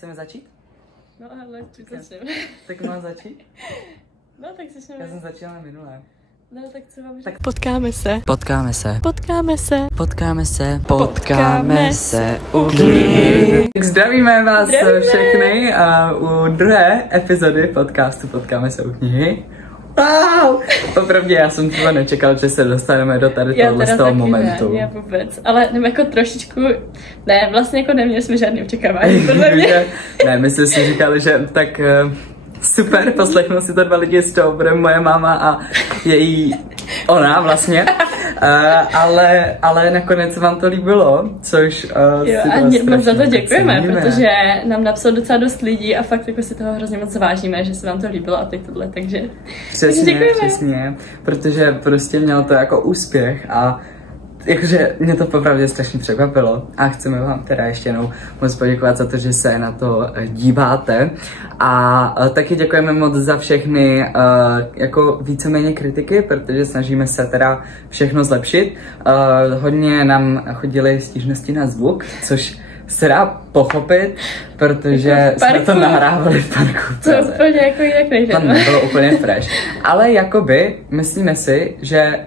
Chceme začít? No ale začneme. Tak mám začít? No tak začneme. Já jsem začala minule. No tak co mám říct? Tak potkáme se. Potkáme se. Potkáme se. Potkáme se. Potkáme se u knihy. Tak zdravíme vás všechny u druhé epizody podcastu Potkáme se u knihy. Wow! Popravdě já jsem třeba nečekal, že se dostaneme do tady tohle z toho momentu. Já vůbec, ale jako trošičku, ne, vlastně jako neměli jsme žádný očekávání, podle mě. Ne, my jsme si říkali, že tak super, poslechnu si to 2 lidi, z toho bude moje máma a ona vlastně. Ale nakonec vám to líbilo, což jo, a moc za to děkujeme, protože nám napsalo docela dost lidí a fakt jako si toho hrozně moc vážíme, že se vám to líbilo a teď tohle, takže přesně, protože prostě mělo to jako úspěch a jakože mě to popravdě strašně překvapilo a chceme vám teda ještě jednou moc poděkovat za to, že se na to díváte a taky děkujeme moc za všechny jako víceméně kritiky, protože snažíme se teda všechno zlepšit. Hodně nám chodily stížnosti na zvuk, což se dá pochopit, protože jsme to nahrávali v parku. To úplně jako jinak nejde. To nebylo úplně fresh. Ale jakoby myslíme si, že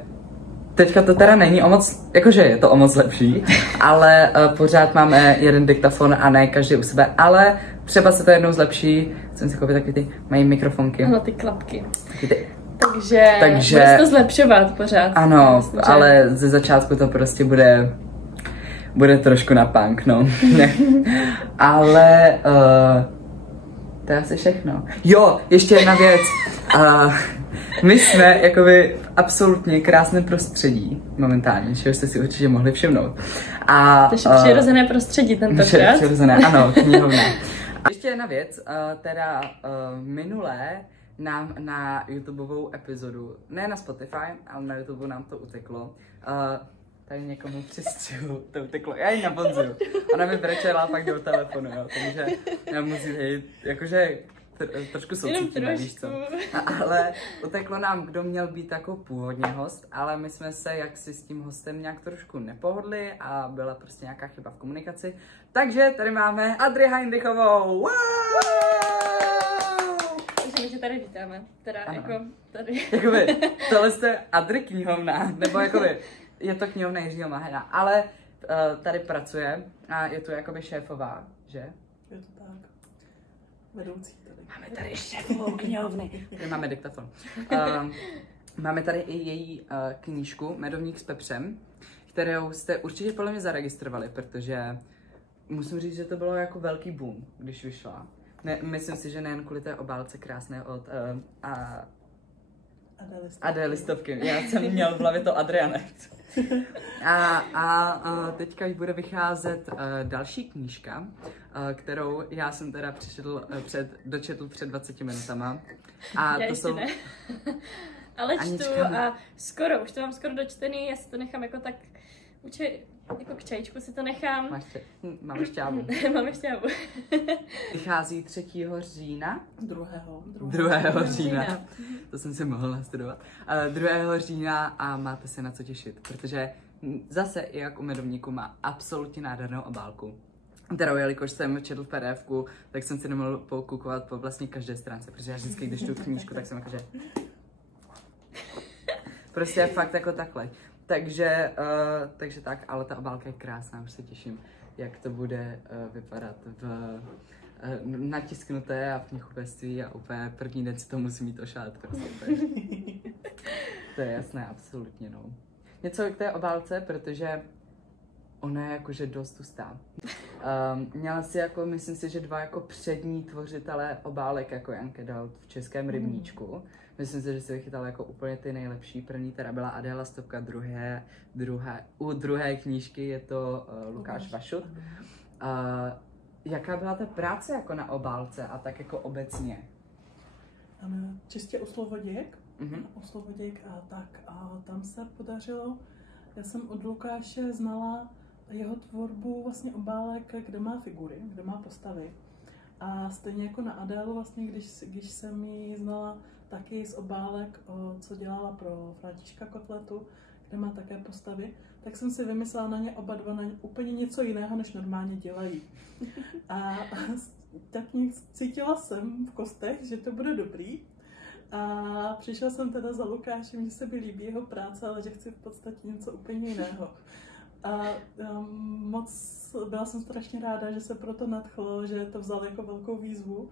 teďka to teda není o moc, jakože je to o moc lepší, ale pořád máme jeden diktafon a ne každý u sebe, ale třeba se to jednou zlepší. Chcem si koupit taky ty mají mikrofonky. Ano, ty klapky. Ty. Takže bude to zlepšovat pořád. Ano, myslím, ale ze začátku to prostě bude trošku na punk, no. Ale to je asi všechno. Jo, ještě jedna věc. My jsme jakoby v absolutně krásném prostředí momentálně, čeho jste si určitě mohli všimnout. Takže přirozené prostředí tentokrát. Přirozené, ano, knihovna. A ještě jedna věc, teda minulé nám na YouTubeovou epizodu, ne na Spotify, ale na YouTube nám to uteklo. Tady někomu při střihu to uteklo. Já ji nabonzuju. Ona mi brečela pak do telefonu, jo, takže já musím jít, jakože trošku soucítíme, víš co. Ale uteklo nám, kdo měl být jako původně host, ale my jsme se jaksi s tím hostem nějak trošku nepohodli a byla prostě nějaká chyba v komunikaci. Takže tady máme Adri Heinrichovou. Wow! Takže my tě tady vítáme. Teda ano. Jako tady. Jakoby, tohle jste Adri knihovna, nebo jakoby, je to knihovna Jiřího Mahena, ale tady pracuje a je tu jakoby šéfová, že? Je to tak. Vedoucí tady. Máme tady šéfovou knihovny. Tady máme diktafon. Máme tady i její knížku Medovník s pepřem, kterou jste určitě podle mě zaregistrovali, protože musím říct, že to bylo jako velký boom, když vyšla. Ne, myslím si, že nejen kvůli té obálce krásné od Adé Listovky. Já jsem měl v hlavě to Adrianet. A teďka bude vycházet další knížka, kterou já jsem teda dočetl před 20 minutama. A já to jsou... Ne. Ale čtu a už to mám skoro dočtený, já si to nechám jako tak jako k čajíčku si to nechám. Máme šťávu. Máme šťávu. Vychází 3. října. 2. října. To jsem si mohla nastudovat. 2. října a máte se na co těšit, protože zase i jak u Medovníku má absolutně nádhernou obálku. Kterou, jelikož jsem četl v PDF-ku, tak jsem si nemohl pokoukovat po vlastně každé stránce, protože já vždycky, když tu knížku, tak jsem jakože... Prostě fakt jako takhle. Takže tak, ale ta obálka je krásná, už se těším, jak to bude vypadat natisknuté a v knihkupectví a úplně první den si to musím mít ošát. Prostě, to je jasné, absolutně, no. Něco k té obálce, protože ona je jakože dost hustá. Měla si jako, myslím si, že 2 jako přední tvořitelé obálek jako Jan Kedal v Českém rybníčku. Myslím si, že si vychytala jako úplně ty nejlepší. První teda byla Adéla Listovka, u druhé knížky je to Lukáš Vašut. Jaká byla ta práce jako na obálce a tak jako obecně? Čistě Oslovoděk. Oslovoděk a tam se podařilo. Já jsem od Lukáše znala jeho tvorbu vlastně obálek, kde má figury, kde má postavy. A stejně jako na Adélu, vlastně, když jsem ji znala taky z obálek, co dělala pro Františka Kotletu, kde má také postavy, tak jsem si vymyslela na ně oba dva na úplně něco jiného, než normálně dělají. A tak nějak cítila jsem v kostech, že to bude dobrý. A přišla jsem teda za Lukášem, že se mi líbí jeho práce, ale že chci v podstatě něco úplně jiného. A byla jsem strašně ráda, že se proto nadchlo, že to vzal jako velkou výzvu,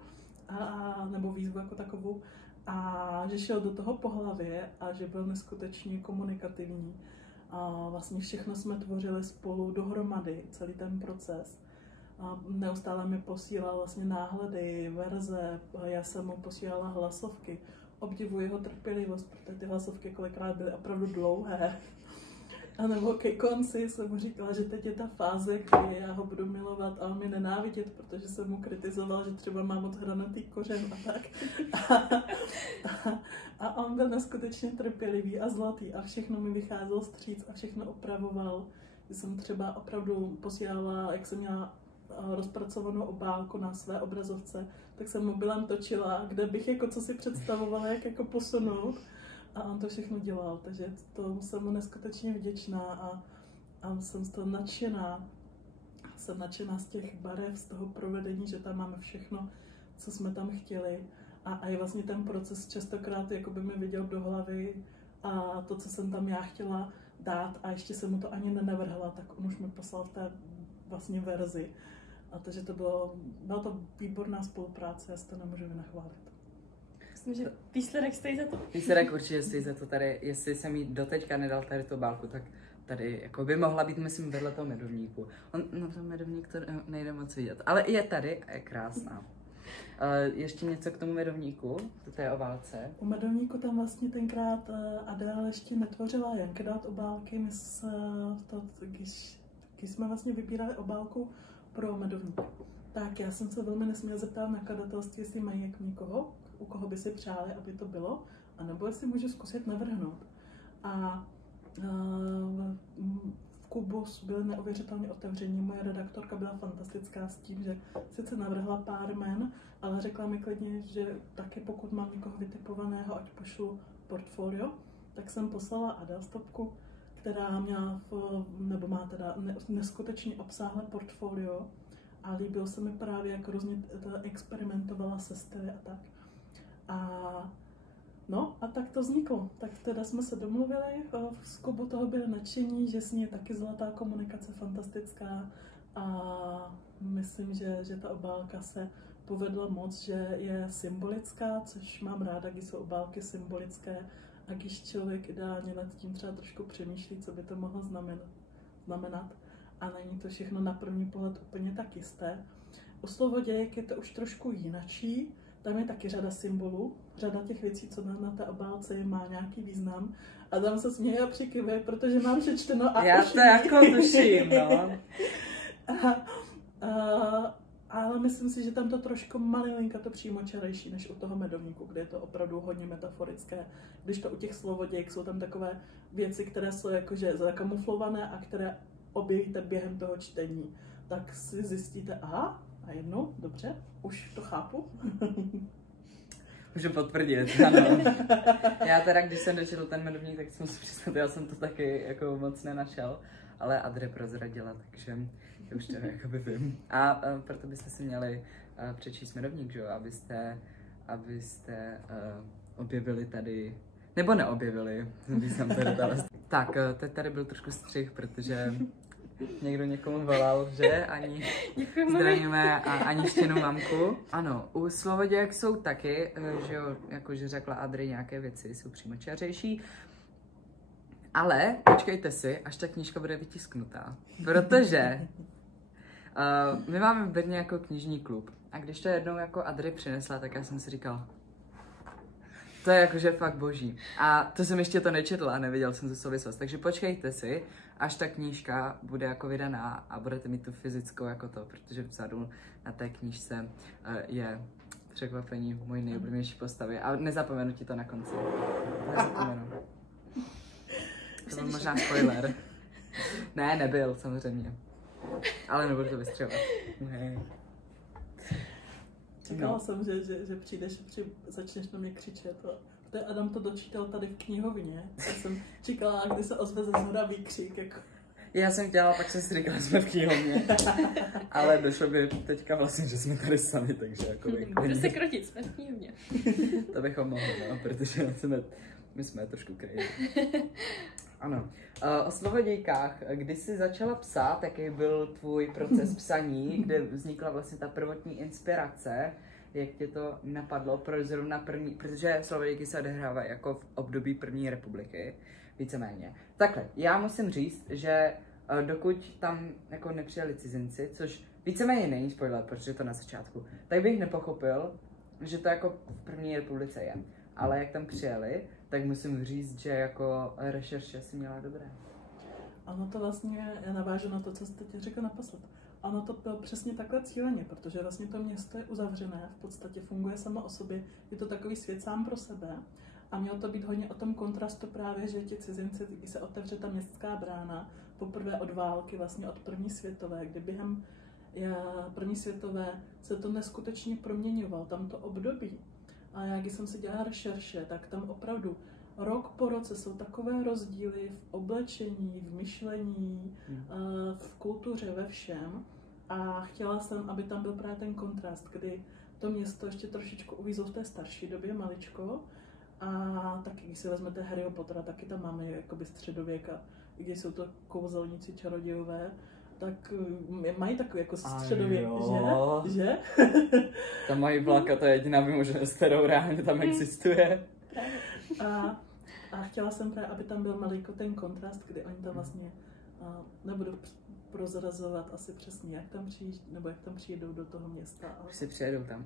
nebo výzvu jako takovou, a že šel do toho po hlavě a že byl neskutečně komunikativní. A vlastně všechno jsme tvořili spolu dohromady, celý ten proces. A neustále mi posílal vlastně náhledy, verze, já jsem mu posílala hlasovky. Obdivuji jeho trpělivost, protože ty hlasovky kolikrát byly opravdu dlouhé. A nebo ke konci jsem mu říkala, že teď je ta fáze, kdy já ho budu milovat a on mi nenávidět, protože jsem mu kritizovala, že třeba má moc hranatý kořen a tak. A on byl neskutečně trpělivý a zlatý a všechno mi vycházel vstříc a všechno opravoval. Když jsem třeba opravdu posílala, jak jsem měla rozpracovanou obálku na své obrazovce, tak jsem mobilem točila, kde bych jako co si představovala, jak jako posunout. A on to všechno dělal, takže to jsem mu neskutečně vděčná a jsem z toho nadšená. Jsem nadšená z těch barev, z toho provedení, že tam máme všechno, co jsme tam chtěli. A i vlastně ten proces častokrát jako by mi viděl do hlavy a to, co jsem tam já chtěla dát a ještě jsem mu to ani nenavrhla, tak on už mi poslal v té vlastně verzi. A takže byla to výborná spolupráce, já si to nemůžu vynachválit. Myslím, že výsledek stojí za to. Výsledek určitě stojí za to tady, jestli jsem jí doteďka nedal tady tu obálku, tak tady jako by mohla být, myslím, vedle toho medovníku. Ten medovník to nejde moc vidět, ale je tady a je krásná. Ještě něco k tomu medovníku, do té obálce? U medovníku tam vlastně tenkrát Adéla ještě netvořila jen dát obálky, když jsme vlastně vybírali obálku pro medovník. Tak já jsem se velmi nesměla zeptat na nakladatelství, jestli mají jak někoho, u koho by si přáli, aby to bylo, anebo jestli můžu zkusit navrhnout. A v Kubu byly neuvěřitelně otevření. Moje redaktorka byla fantastická s tím, že sice navrhla pár jmen, ale řekla mi klidně, že taky pokud mám někoho vytipovaného, ať pošlu portfolio, tak jsem poslala Adél Stopku, která měla, nebo má teda neskutečně obsáhlé portfolio a líbilo se mi právě, jak různě experimentovala se styly a tak. A tak to vzniklo. Tak teda jsme se domluvili, z Kubu toho byli nadšení, že s ní je taky zlatá komunikace, fantastická a myslím, že ta obálka se povedla moc, že je symbolická, což mám ráda, když jsou obálky symbolické a když člověk ideálně nad tím třeba trošku přemýšlí, co by to mohlo znamenat a není to všechno na první pohled úplně tak jisté. U slovodějek je to už trošku jinačí. Tam je taky řada symbolů, řada těch věcí, co na té obálce má nějaký význam. A tam se směje a přikyvuje, protože mám přečteno a já to jako tuším, no. Ale myslím si, že tam to trošku malinka to přímočarejší, než u toho medovníku, kde je to opravdu hodně metaforické. Když to u těch slovodějek jsou tam takové věci, které jsou jakože zakamuflované a které objevíte během toho čtení. Tak si zjistíte, aha, a jednou, dobře, už to chápu. Můžu potvrdit, ano. Já teda, když jsem dočetl ten medovník, tak jsem si přiznal, já jsem to taky jako moc nenašel, ale Adre prozradila, takže už to jakoby vím. A proto byste si měli přečíst medovník, že jo, abyste objevili tady, nebo neobjevili, jsem tady dala. Tak, teď tady byl trošku střih, protože někdo někomu volal, že? Zdravíme Aništěnu mamku. Ano, u slovodějek jsou taky, že jo, jakože řekla Adry, nějaké věci jsou přímočařejší. Ale počkejte si, až ta knížka bude vytisknutá. Protože my máme v Brně jako knižní klub. A když to jednou jako Adry přinesla, tak já jsem si říkal, to je jakože fakt boží. A to jsem ještě to nečetla, neviděl jsem tu souvislost. Takže počkejte si, až ta knížka bude jako vydaná a budete mít tu fyzickou jako to, protože vzadu na té knížce je překvapení mojí nejoblíbenější postavy. A nezapomenu ti to na konci. Nezapomenu. To byl možná spoiler. Ne, nebyl, samozřejmě. Ale nebudu to vystřelovat. Čekala jsem, že přijdeš a začneš na mě křičet a protože Adam to dočítal tady v knihovně. Já jsem čekala, kdy se ozve ze zhora výkřik, jako. Já jsem dělala, pak jsem si říkala, že jsme v knihovně. Ale došlo by teďka vlastně, že jsme tady sami, takže jako Můžu se krotit, jsme v knihovně. To bychom mohli, no, protože my jsme trošku crazy. Ano. O slovodějkách, kdy jsi začala psát, jaký byl tvůj proces psaní, kde vznikla vlastně ta prvotní inspirace, jak tě to napadlo, proč zrovna první, protože slovodějky se odehrávají jako v období první republiky, víceméně. Takhle, já musím říct, že dokud tam jako nepřijeli cizinci, což víceméně není spoiler, protože to na začátku, tak bych nepochopil, že to jako v první republice je. Ale jak tam přijeli, tak musím říct, že jako rešerše si měla dobré. Ano, to vlastně, já navážu na to, co jste ti řekl naposled. Ano, to bylo přesně takhle cíleně, protože vlastně to město je uzavřené, v podstatě funguje samo o sobě, je to takový svět sám pro sebe. A mělo to být hodně o tom kontrastu právě, že ti cizinci, když se otevře ta městská brána, poprvé od války, vlastně od první světové, kdy během první světové se to neskutečně proměňovalo, tam to období. A já, když jsem si dělala rešerše, tak tam opravdu rok po roce jsou takové rozdíly v oblečení, v myšlení, v kultuře, ve všem. A chtěla jsem, aby tam byl právě ten kontrast, kdy to město ještě trošičku uvízlo v té starší době, maličko. A taky, když si vezmete Harryho Pottera, taky tam máme jakoby středověka, i když jsou to kouzelníci, čarodějové, tak mají takový jako středověk, že? Tam mají vlaka, to je jediná vymoženost, kterou reálně tam existuje. A chtěla jsem právě, aby tam byl malinko ten kontrast, kdy oni tam vlastně, nebudu prozrazovat asi přesně, jak tam nebo jak tam přijedou do toho města. Ale... Už si přijedou tam.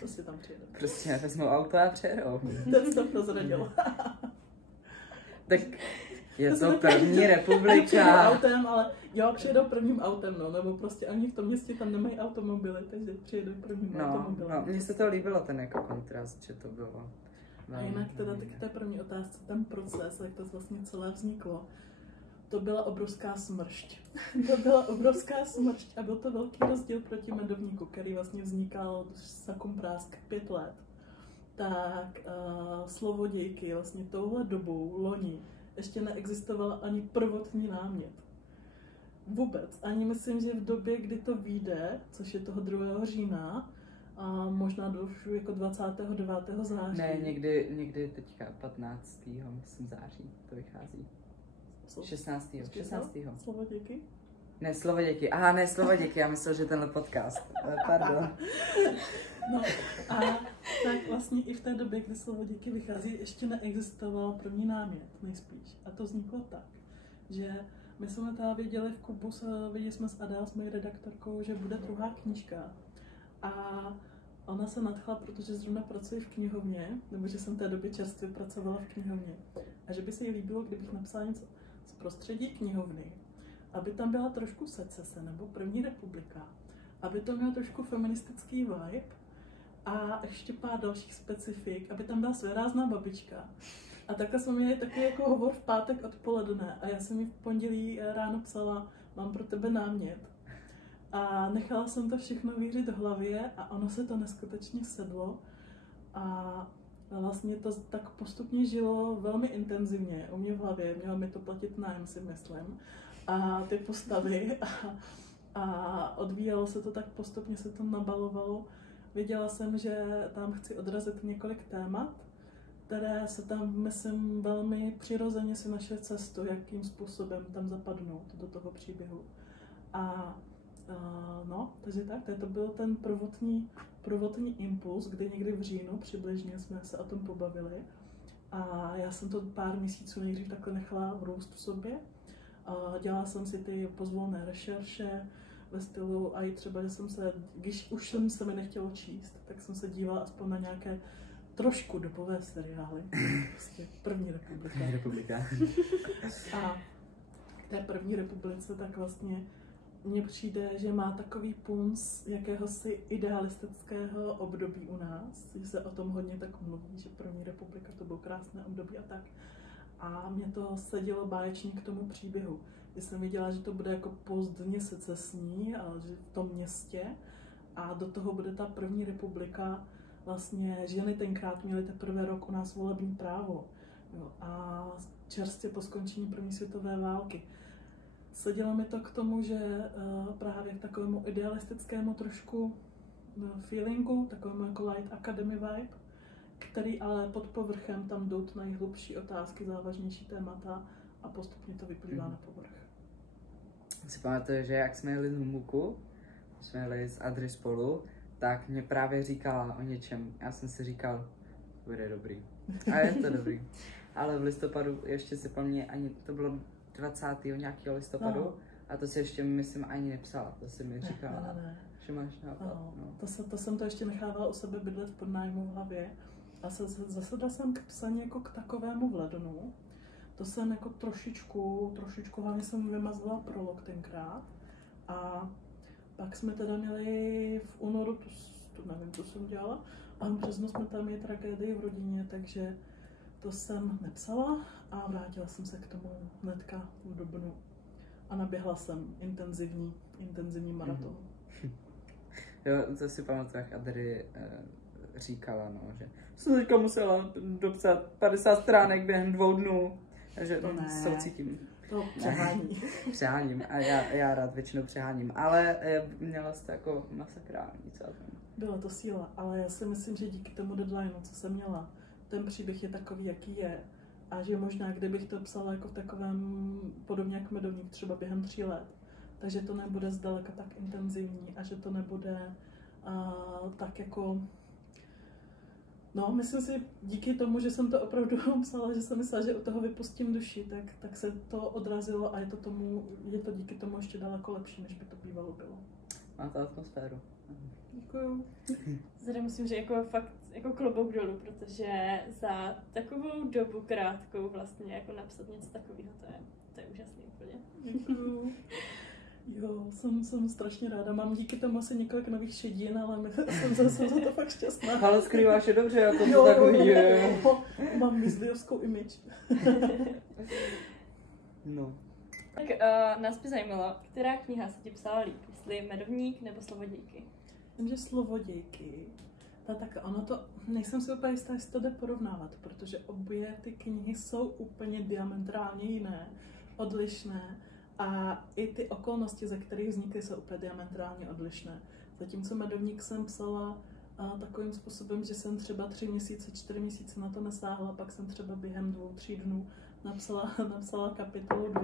To si tam přijedou. Prostě vezmou auto a přijedou. Ten to prozradil. Tak je to první republika. Autem, ale jo, přijedou prvním autem, no, nebo prostě ani v tom městě tam nemají automobily, takže přijedou prvním automobilem. No, mně se to líbilo, ten jako kontrast, že to bylo. A jinak teda k té první otázce, ten proces, jak to vlastně celé vzniklo, to byla obrovská smršť. To byla obrovská smršť a byl to velký rozdíl proti Medovníku, který vlastně vznikal sakum prásk 5 let. Tak slovodějky vlastně touhle dobou, loni, ještě neexistoval ani prvotní námět. Vůbec. Ani myslím, že v době, kdy to vyjde, což je toho 2. října, a možná do jako 29. září. Ne, někdy teďka 15. myslím září to vychází. 16. Slovodějky? Ne, slovodějky. Aha, ne, slovodějky, já myslel, že tenhle podcast. Pardon. No a tak vlastně i v té době, kdy slovodějky vychází, ještě neexistoval první námět, nejspíš. A to vzniklo tak, že my jsme teda věděli v Kubu, věděli jsme s Adél, s mojí redaktorkou, že bude druhá knížka. A ona se nadchla, protože zrovna pracuje v knihovně, nebo že jsem v té době čerstvě pracovala v knihovně. A že by se jí líbilo, kdybych napsala něco z prostředí knihovny, aby tam byla trošku secese, nebo první republika, aby to mělo trošku feministický vibe a ještě pár dalších specifik, aby tam byla svérázná babička. A takhle jsme měli takový jako hovor v pátek odpoledne a já jsem mi v pondělí ráno psala, mám pro tebe námět. A nechala jsem to všechno vířit v hlavě a ono se to neskutečně sedlo a vlastně to tak postupně žilo velmi intenzivně u mě v hlavě, mělo mi to platit nájem, si myslím, a ty postavy a odvíjelo se to tak postupně, se to nabalovalo. Věděla jsem, že tam chci odrazit několik témat, které se tam, myslím, velmi přirozeně si našly cestu, jakým způsobem tam zapadnout do toho příběhu. No, takže tak, to byl ten prvotní impuls, kdy někdy v říjnu přibližně jsme se o tom pobavili. A já jsem to pár měsíců nejdřív takhle nechala růst v sobě. Dělala jsem si ty pozvolné rešerše ve stylu, a i třeba, že jsem se, když už jsem se mi nechtělo číst, tak jsem se dívala aspoň na nějaké trošku dobové seriály. Prostě první republika. A k té první republice tak vlastně mně přijde, že má takový punc jakéhosi idealistického období u nás, že se o tom hodně tak mluví, že první republika to bylo krásné období a tak. A mě to sedělo báječně k tomu příběhu. Když jsem viděla, že to bude jako pozdně secesní, ale že v tom městě a do toho bude ta první republika, vlastně ženy tenkrát měly teprve rok u nás volební právo. Jo, a čerstvě po skončení první světové války. Sedělo mi to k tomu, že právě k takovému idealistickému trošku feelingu, takovému jako Light Academy vibe, který ale pod povrchem tam jdou nejhlubší otázky, závažnější témata a postupně to vyplývá na povrch. Si pamatuju, že jak jsme jeli z Humbuku, jsme jeli s Adry spolu, tak mě právě říkala o něčem. Já jsem si říkal, bude dobrý. A je to dobrý. Ale v listopadu, ještě si pamatuje, ani to bylo 20. nějakého listopadu, no. A to si ještě, myslím, ani nepsala, to si mi říkala, ne. Že máš nápad. No. To jsem to ještě nechávala u sebe bydlet v podnájmu v hlavě a zasedla jsem k psaní jako k takovému v lednu. To jsem jako trošičku, hlavně jsem vymazala prolog tenkrát a pak jsme teda měli v únoru, to nevím, co jsem dělala, a v březnu jsme tam měli tragédii v rodině, takže to jsem nepsala a vrátila jsem se k tomu hnedka v dubnu a naběhla jsem intenzivní maraton. Jo, to si pamatuju, jak Adry říkala, no, že jsem teďka musela dopsat 50 stránek během 2 dnů, takže soucítím. To Přeháním a já rád většinou přeháním, ale měla jste jako masakrální celkem. Byla to síla, ale já si myslím, že díky tomu deadlineu, co jsem měla, ten příběh je takový, jaký je. A že možná, kdybych to psala jako v takovém, podobně jak Medovník, třeba během 3 let, takže to nebude zdaleka tak intenzivní a že to nebude tak jako... No, myslím si, díky tomu, že jsem to opravdu psala, že jsem myslela, že u toho vypustím duši, tak se to odrazilo a je to díky tomu ještě daleko lepší, než by to bývalo bylo. Má to atmosféru. Děkuju. Zde musím, že jako fakt jako klobouk dolů, protože za takovou dobu krátkou vlastně jako napsat něco takového, to je úžasný úplně. Děkuju. Jo, jsem strašně ráda. Mám díky tomu asi několik nových šedin, ale jsem za to fakt šťastná. Ale skrýváš je dobře, jako to takový je. Mám mysliovskou image. No. Tak nás by zajímalo, která kniha se ti psala líp, jestli Medovník nebo Slovodějky? Vím, že Slovodějky, tak ono to, nejsem si úplně jistá, jestli to jde porovnávat, protože obě ty knihy jsou úplně diametrálně jiné, odlišné a i ty okolnosti, ze kterých vznikly, jsou úplně diametrálně odlišné. Zatímco Medovník jsem psala takovým způsobem, že jsem třeba 3 měsíce, 4 měsíce na to nesáhla, pak jsem třeba během 2-3 dnů napsala kapitolu 2.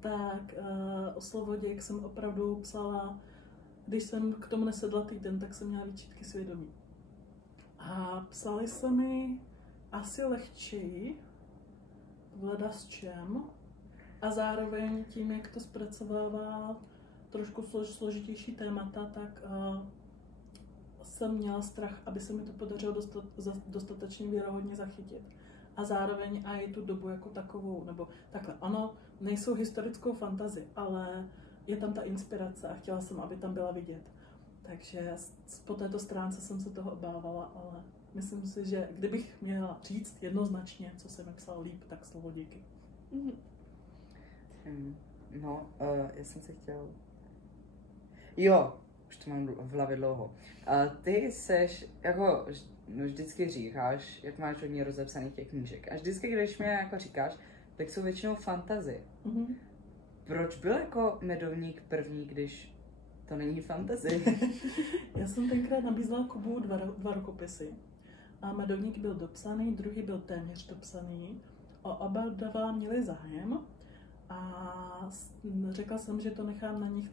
Tak o Slovodějk jsem opravdu psala, když jsem k tomu nesedla týden, tak jsem měla výčitky svědomí. A psali se mi asi lehčí, vlada s čem, a zároveň tím, jak to zpracovává trošku složitější témata, tak jsem měla strach, aby se mi to podařilo dostatečně věrohodně zachytit. A zároveň a i tu dobu jako takovou, nebo takhle, ano, nejsou historickou fantazii, ale je tam ta inspirace a chtěla jsem, aby tam byla vidět. Takže po této stránce jsem se toho obávala, ale myslím si, že kdybych měla říct jednoznačně, co jsem psal líp, tak Slovodějky. No, já jsem se chtěl... Jo, už to mám v hlavě dlouho. Ty seš, jako vždycky říkáš, jak máš hodně rozepsaných těch knížek. A vždycky, když mě jako říkáš, tak jsou většinou fantasy. Mm-hmm. Proč byl jako Medovník první, když to není fantasy? Já jsem tenkrát nabízela Kubu 2 rukopisy. A Medovník byl dopsaný, druhý byl téměř dopsaný. Oba dva měli zájem. A řekla jsem, že to nechám na nich,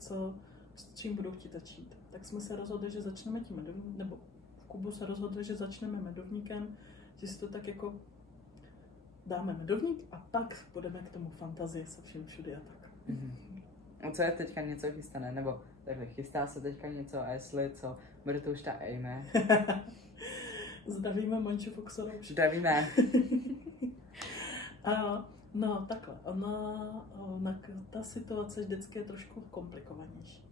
s čím budou chtít začít. Tak jsme se rozhodli, že začneme tím Medovníkem, nebo v Kubu se rozhodli, že začneme Medovníkem, že si to tak jako dáme Medovník a pak půjdeme k tomu fantazii se vším všude a tak. A co je teďka něco chystané, nebo takhle, chystá se teďka něco a jestli co, bude to už ta Ejme? Zdravíme Monču Foxonou. Zdravíme. No takhle, ta situace vždycky je trošku komplikovanější,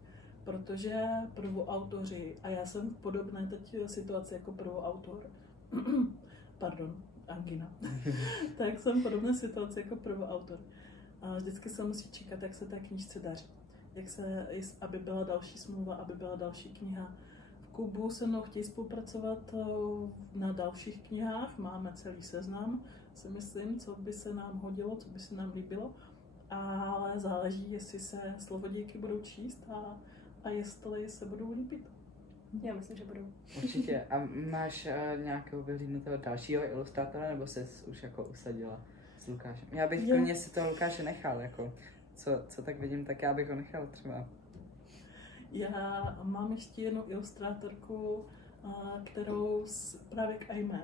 protože prvoautoři, a já jsem v podobné teď situaci jako prvoautor, pardon, angina, tak jsem v podobné situaci jako prvoautor. A vždycky se musí čekat, jak se té knížce daří, aby byla další smlouva, aby byla další kniha. V Kubu se mnou chtějí spolupracovat na dalších knihách, máme celý seznam, si myslím, co by se nám hodilo, co by se nám líbilo, ale záleží, jestli se slovodějky budou číst a jestli se budou líbit. Já myslím, že budou. Určitě. A máš nějakého vyhlídnutého dalšího ilustrátora, nebo jsi už jako usadila s Lukášem? Já bych klidně si toho Lukáše nechal, jako co tak vidím, tak já bych ho nechal třeba. Já mám ještě jednu ilustrátorku, kterou právě k Aimé,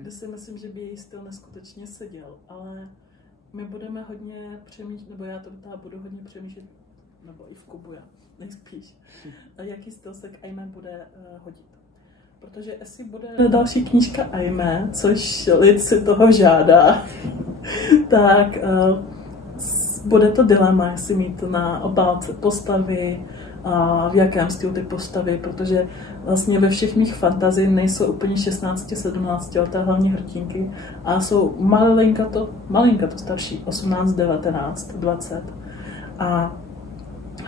kde si myslím, že by její styl neskutečně seděl, ale my budeme hodně přemýšlet, nebo já to budu hodně přemýšlet, nebo i v Kubu já, nejspíš, jaký styl se k Aimé bude hodit. Protože jestli bude další knížka Aimé, což lid si toho žádá, tak bude to dilema, jestli mít na obálce postavy, a v jakém stylu ty postavy, protože vlastně ve všech mých fantazí nejsou úplně 16-17 leté hlavní hrdinky a jsou malinka to starší, 18, 19, 20. A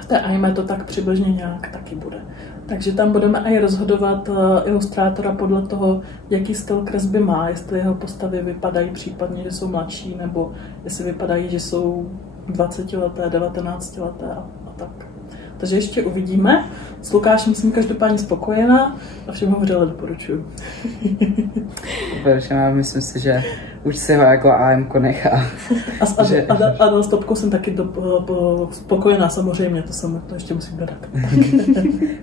v té Aimé to tak přibližně nějak taky bude. Takže tam budeme i rozhodovat ilustrátora podle toho, jaký styl kresby má, jestli jeho postavy vypadají případně, že jsou mladší, nebo jestli vypadají, že jsou 20 leté, 19 leté a tak. Takže ještě uvidíme. S Lukášem jsem každopádně spokojená a všem ho vřele doporučuju. Myslím si, že už si ho jako AMko nechá. A s Topkou jsem taky spokojená samozřejmě, to ještě musím dodat.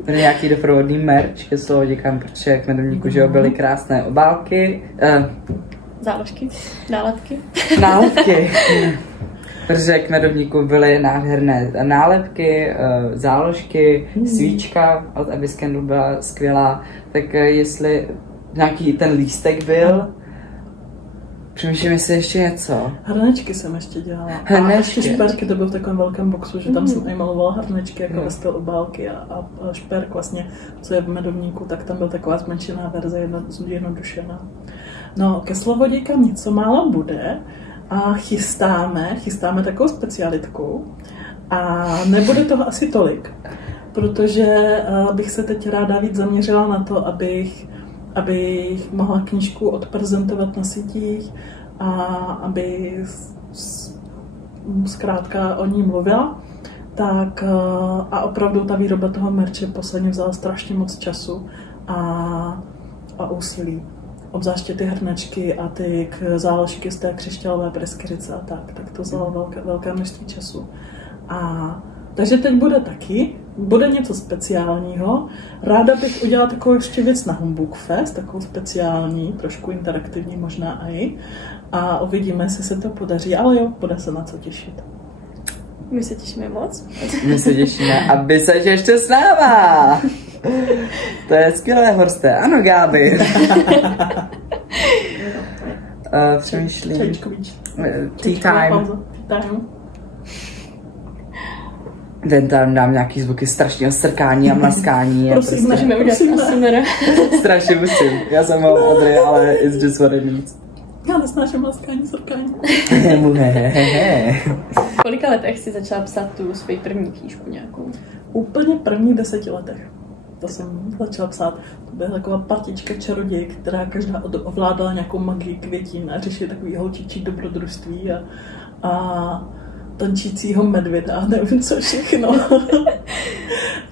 To je nějaký doprovodný merch ke slovoděkám, protože k Medovníku, že byly krásné obálky. Záložky, nálepky. Nálepky. Protože k Medovníku byly nádherné nálepky, záložky, svíčka od Abyss Candle byla skvělá, tak jestli nějaký ten lístek byl, přemýšlím, jestli ještě něco. Hrnečky jsem ještě dělala. A ještě šperky, to bylo v takovém velkém boxu, že tam jsem i malovala hrnečky jako ve stylu obálky a šperk vlastně, co je v Medovníku, tak tam byl taková zmenšená verze, jednodušená. No, ke slovodějkám něco málo bude. A chystáme takovou specialitku a nebude toho asi tolik, protože bych se teď ráda víc zaměřila na to, abych mohla knížku odprezentovat na sítích a aby zkrátka o ní mluvila. Tak a opravdu ta výroba toho merče posledně vzala strašně moc času a úsilí. Obzvláště ty hrnečky a ty záložky z té křišťálové pryskyřice a tak to vzalo velké množství času. Takže teď bude něco speciálního. Ráda bych udělala takovou ještě věc na Humbug Fest, takovou speciální, trošku interaktivní možná i. A uvidíme, jestli se to podaří, ale jo, bude se na co těšit. My se těšíme moc. My se těšíme, aby se ještě s náma. To je skvělé, Horste. Ano, Gáby. Přemýšlím. Tea time. Ten tam dám nějaký zvuky strašného strkání a mlaskání. Prosím, můžeme udělat ASMR. Strašně musím. Já jsem ho Audrey, ale it's just what it needs. Já nesnáším mlaskání, strkání. V kolika letech jsi začala psát tu svoji první knížku nějakou? Úplně první 10 letech. To jsem začala psát. To byla taková partička čarodějek, která každá ovládala nějakou magii květin a řešila takový holčičí dobrodružství a tančícího medvěda a nevím co všechno.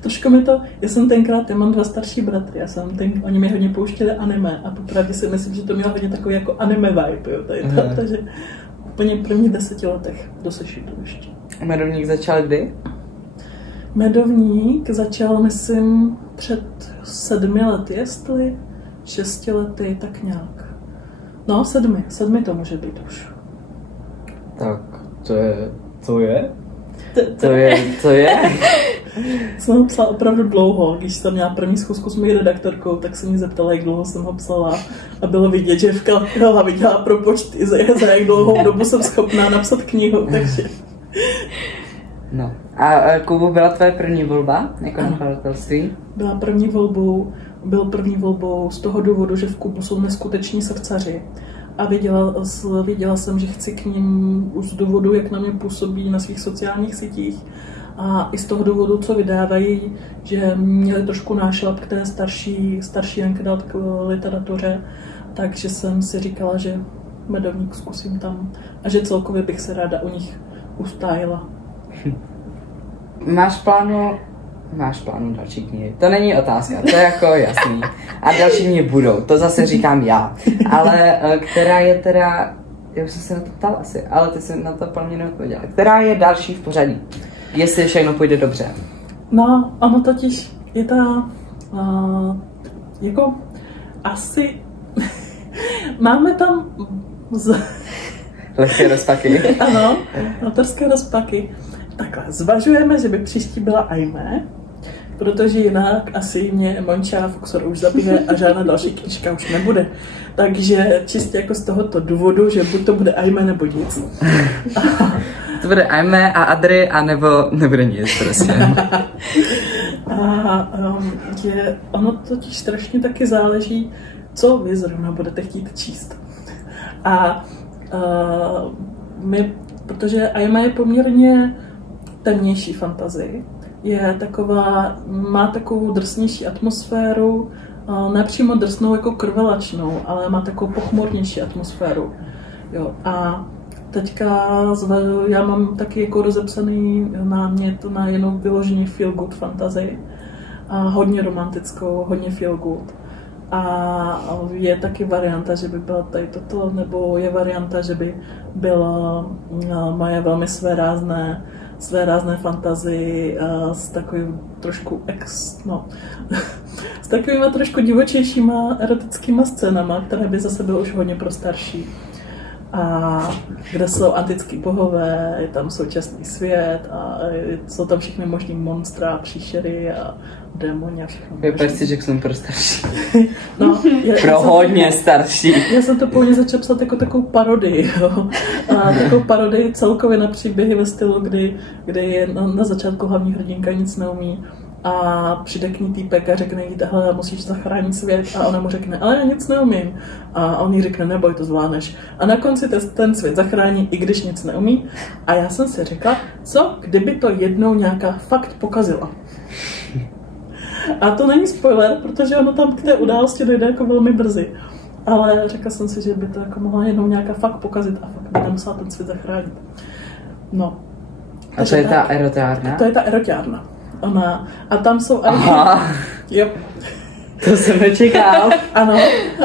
Trošku mi to, já mám 2 starší bratry, oni mi hodně pouštěli anime a popravdě si myslím, že to mělo hodně takový jako anime vibe, jo, takže úplně první 10 letech do sešitu ještě. Medovník začal kdy? Medovník začal, myslím, před 7 lety, 6 lety, tak nějak. No, 7 to může být už. Tak, to je? Jsem ho psala opravdu dlouho. Když jsem měla první schůzku s mojí redaktorkou, tak se mě zeptala, jak dlouho jsem ho psala. A bylo vidět, že v hlavě dělala propočty, za jak dlouhou dobu jsem schopná napsat knihu, takže... No. A Kubu, byla tvoje první volba jako nakladatelství? Byl první volbou z toho důvodu, že v Kubu jsou neskuteční srdcaři. A věděla jsem, že chci k ním už z důvodu, jak na mě působí na svých sociálních sítích A i z toho důvodu, co vydávají, že měli trošku nášlap k té starší Young k literatuře, takže jsem si říkala, že Medovník zkusím tam a že celkově bych se ráda u nich ustájila. Máš plánu další knihy? To není otázka, to je jako jasný. A další knihy budou, to zase říkám já. Ale která je teda, já už jsem se na to ptal asi, ale ty jsi na to pro mě neodpověděla. Která je další v pořadí? Jestli všechno půjde dobře. No, ono totiž je ta, jako asi, máme tam lehké rozpaky. Ano, autorské rozpaky. Takhle, zvažujeme, že by příští byla Aimé, protože jinak asi mě Monča Fuxor už zabije a žádná další knížka už nebude. Takže čistě jako z tohoto důvodu, že buď to bude Aimé nebo nic. To bude Aimé a Adry, anebo nebude nic prostě. Ono totiž strašně taky záleží, co vy zrovna budete chtít číst. Protože Aimé je poměrně temnější fantazii, má takovou drsnější atmosféru, nepřímo drsnou jako krvelačnou, ale má takovou pochmurnější atmosféru. Jo. A teďka já mám taky jako rozepsaný námět na jenom vyloženě feel good fantazii, a hodně romantickou, hodně feel good. A je taky varianta, že by byla tady toto, nebo je varianta, že by byla moje velmi svérázné fantazii s takovým trošku s takovými trošku divočejšíma erotickýma scénama, které by zase byly už hodně pro starší. A kde jsou antický bohové, je tam současný svět a jsou tam všechny možný monstra, příšery a démoni a všechno. Vypadá si, že jsem pro starší. No, pro hodně starší. Já jsem to původně začala psat jako takovou parodii. Jo. A takovou parodii celkově na příběhy ve stylu, kdy je na začátku hlavní hrdinka nic neumí a přijde k ní týpek a řekne jí, hele, musíš zachránit svět, a ona mu řekne, ale já nic neumím. A on jí řekne, neboj, to zvládneš. A na konci ten svět zachrání, i když nic neumí. A já jsem si řekla, co kdyby to jednou nějaká fakt pokazila. A to není spoiler, protože ono tam k té události dojde jako velmi brzy. Ale řekla jsem si, že by to jako mohla jednou nějaká fakt pokazit a fakt by nemusela ten svět zachránit. No. A to je ta erotiárna? To je ta erotiárna. A tam jsou aj... Aha. Jo. To jsem nečekal.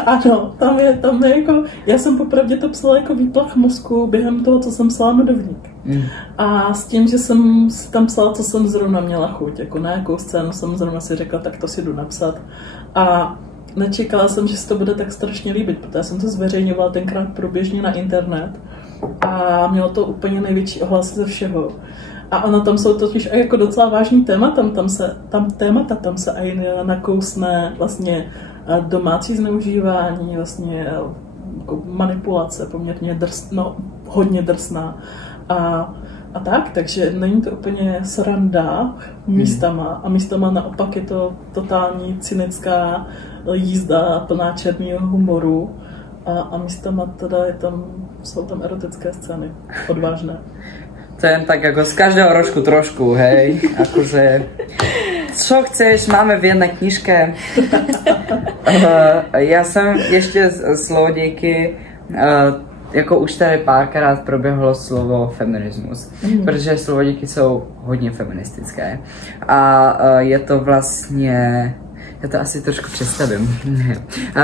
Ano, tam je jako... Já jsem popravdě to psala jako výplach mozku během toho, co jsem psala Medovník. A s tím, že jsem tam psala, co jsem zrovna měla chuť. Jako na jakou scénu jsem zrovna si řekla, tak to si jdu napsat. A nečekala jsem, že se to bude tak strašně líbit, protože jsem to zveřejňovala tenkrát průběžně na internet. A mělo to úplně největší ohlas ze všeho. A ono tam jsou totiž jako docela vážný témata, tam se aj nakousne vlastně domácí zneužívání, vlastně jako manipulace poměrně hodně drsná. A tak, takže není to úplně sranda místama a místama naopak je to totální cynická jízda plná černého humoru a místama teda jsou tam erotické scény, odvážné. To jen tak jako z každého rožku trošku, hej, akože co chceš, máme v jedné knižke. Já jsem ještě z Slovodějky, jako už tady párkrát proběhlo slovo feminismus, protože Slovodějky jsou hodně feministické a je to vlastně, já to asi trošku představím,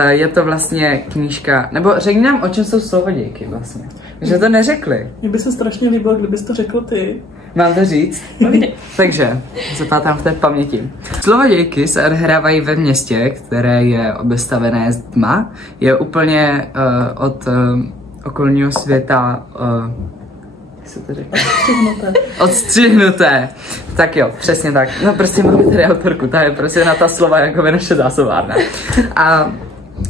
je to vlastně knížka, nebo řekni nám, o čem jsou Slovodějky vlastně, že to neřekli. Mně by se strašně líbilo, kdybys to řekl ty. Mám to říct? Takže, zapátám v té paměti. Slovodějky se odhrávají ve městě, které je obestavené z tma, je úplně od okolního světa, jak se to řekne? Odstřihnuté. Tak jo, přesně tak. No prostě máme tady autorku, ta je prostě na ta slova jako naše zásobárna. A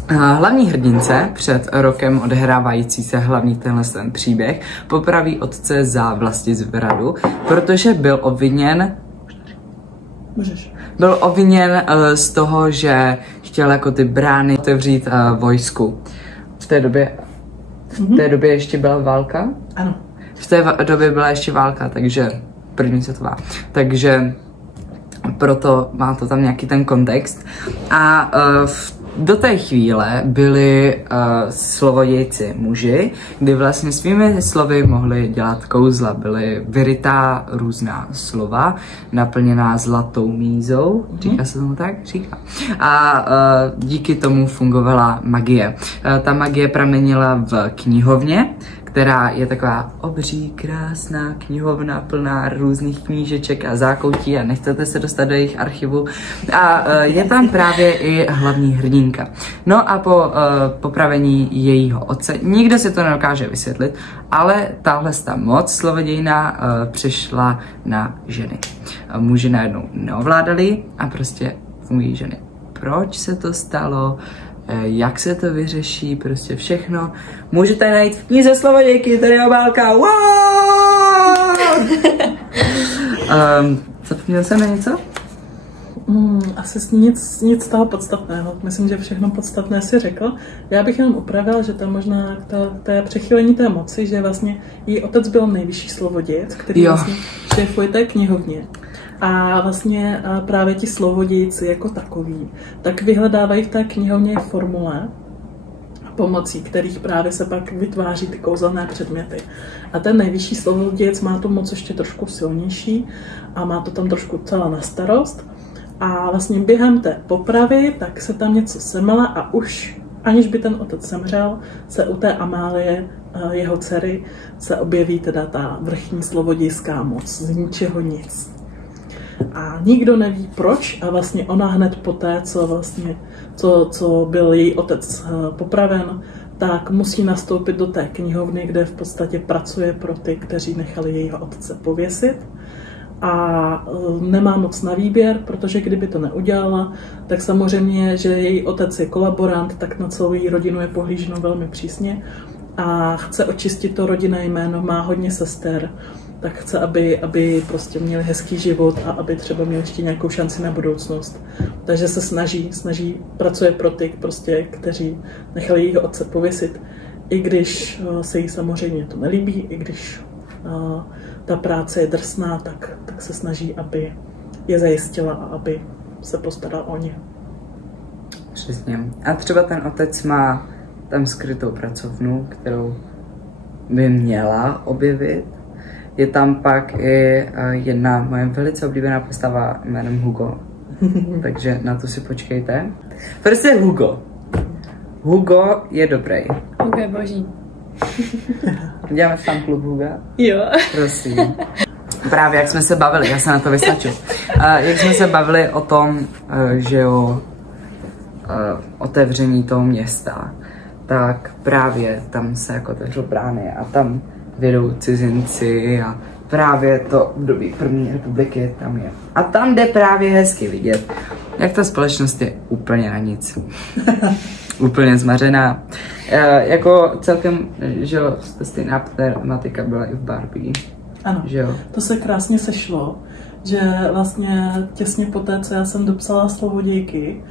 hlavní hrdince před rokem odehrávající se hlavní ten příběh popraví otce za vlastizradu, protože byl obviněn z toho, že chtěl jako ty brány otevřít vojsku. V té době ještě byla válka? Ano. V té době byla ještě válka, takže první světová. Takže proto má to tam nějaký ten kontext. A do té chvíle byli slovodějci muži, kdy vlastně svými slovy mohli dělat kouzla. Byly vyrytá různá slova, naplněná zlatou mízou, říká se tomu tak? Říká. A díky tomu fungovala magie. Ta magie pramenila v knihovně, která je taková obří, krásná knihovna plná různých knížeček a zákoutí a nechcete se dostat do jejich archivu. A je tam právě i hlavní hrdinka. No a po popravení jejího otce, nikdo si to nedokáže vysvětlit, ale tahle moc slovodějná přešla na ženy. Muži najednou neovládali a prostě fungují ženy. Proč se to stalo? Jak se to vyřeší, prostě všechno můžete najít v knize Slovodějky, tady je obálka. Wow! Zapomněl jsem na něco? Asi nic z toho podstatného. Myslím, že všechno podstatné si řekl. Já bych jenom upravil, že tam možná té přechylení té moci, že vlastně její otec byl nejvyšší slovodějec, který vlastně šéfuje té knihovně. A vlastně právě ti slovodějci jako takový, tak vyhledávají v té knihovně formule, pomocí kterých právě se pak vytváří ty kouzelné předměty. A ten nejvyšší slovodějec má tu moc ještě trošku silnější a má to tam trošku celá na starost. A vlastně během té popravy tak se tam něco semele a už aniž by ten otec zemřel, se u té Amálie, jeho dcery, se objeví teda ta vrchní slovodějská moc z ničeho nic. A nikdo neví proč a vlastně ona hned poté, co byl její otec popraven, tak musí nastoupit do té knihovny, kde v podstatě pracuje pro ty, kteří nechali jejího otce pověsit. A nemá moc na výběr, protože kdyby to neudělala, tak samozřejmě, že její otec je kolaborant, tak na celou její rodinu je pohlíženo velmi přísně a chce očistit to rodinné jméno, má hodně sester, tak chce, aby prostě měli hezký život a aby třeba měli ještě nějakou šanci na budoucnost. Takže se snaží, pracuje pro ty, prostě, kteří nechali jejího otce pověsit, i když se jí samozřejmě to nelíbí, i když ta práce je drsná, tak se snaží, aby je zajistila a aby se postaral o ně. Přesně. A třeba ten otec má tam skrytou pracovnu, kterou by měla objevit. Je tam pak i jedna moje velice oblíbená postava jménem Hugo. Takže na to si počkejte. Prostě Hugo. Hugo je dobrý. Hugo je boží. Děláme fanklub Huga? Jo. Prosím. Právě jak jsme se bavili, já se na to vystaču. Jak jsme se bavili o tom, že jo, otevření toho města, tak právě tam se jako otevřou brány a tam vědou cizinci a právě to období první republiky tam je. A tam jde právě hezky vidět, jak ta společnost je úplně na nic. Úplně zmařená. Jako celkem, že jo, stejná tematika byla i v Barbie. Ano, že jo? To se krásně sešlo, že vlastně těsně poté, co já jsem dopsala Slovodějky,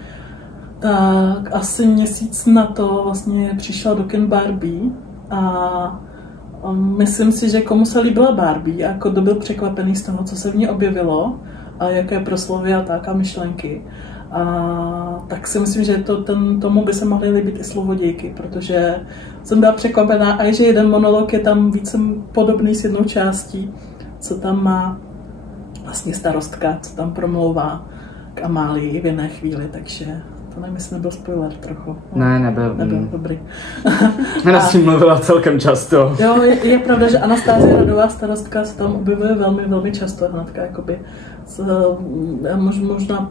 tak asi měsíc na to vlastně přišla do kin Barbie a myslím si, že komu se líbila Barbie a kdo byl překvapený z toho, co se v ní objevilo a jaké proslovy a tak a myšlenky. Tak si myslím, že tomu by se mohly líbit i Slovodějky, protože jsem byla překvapená a že jeden monolog je tam více podobný s jednou částí, co tam má vlastně starostka, co tam promlouvá k Amálii v jedné chvíli, takže to nevím, jestli nebyl spoiler trochu. Ne, nebyl. Nebyl, dobrý. Ona s tím mluvila celkem často. Jo, je pravda, že Anastázie Radová starostka se tam objevuje velmi, velmi často, hnedka jakoby možná,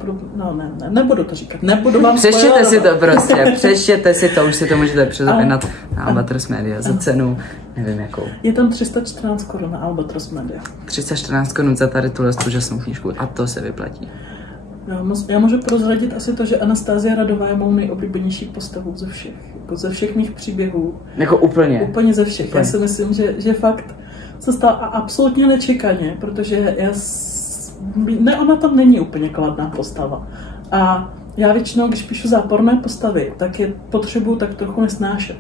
nebudu to říkat, nebudu vám přečtěte si to prostě, přečtěte si to, už si to můžete přezapěnat na Albatros Media za cenu, nevím jakou. Je tam 314 korun na Albatros Media. 314 korun za tady tuhle úžasnou knížku a to se vyplatí. Já můžu prozradit asi to, že Anastázie Radová je mou nejoblíbenější postavou ze všech mých příběhů. Jako úplně? Úplně ze všech. Úplně. Já si myslím, že fakt se stala absolutně nečekaně, protože ona tam není úplně kladná postava. A já většinou, když píšu záporné postavy, tak je potřebuji tak trochu nesnášet,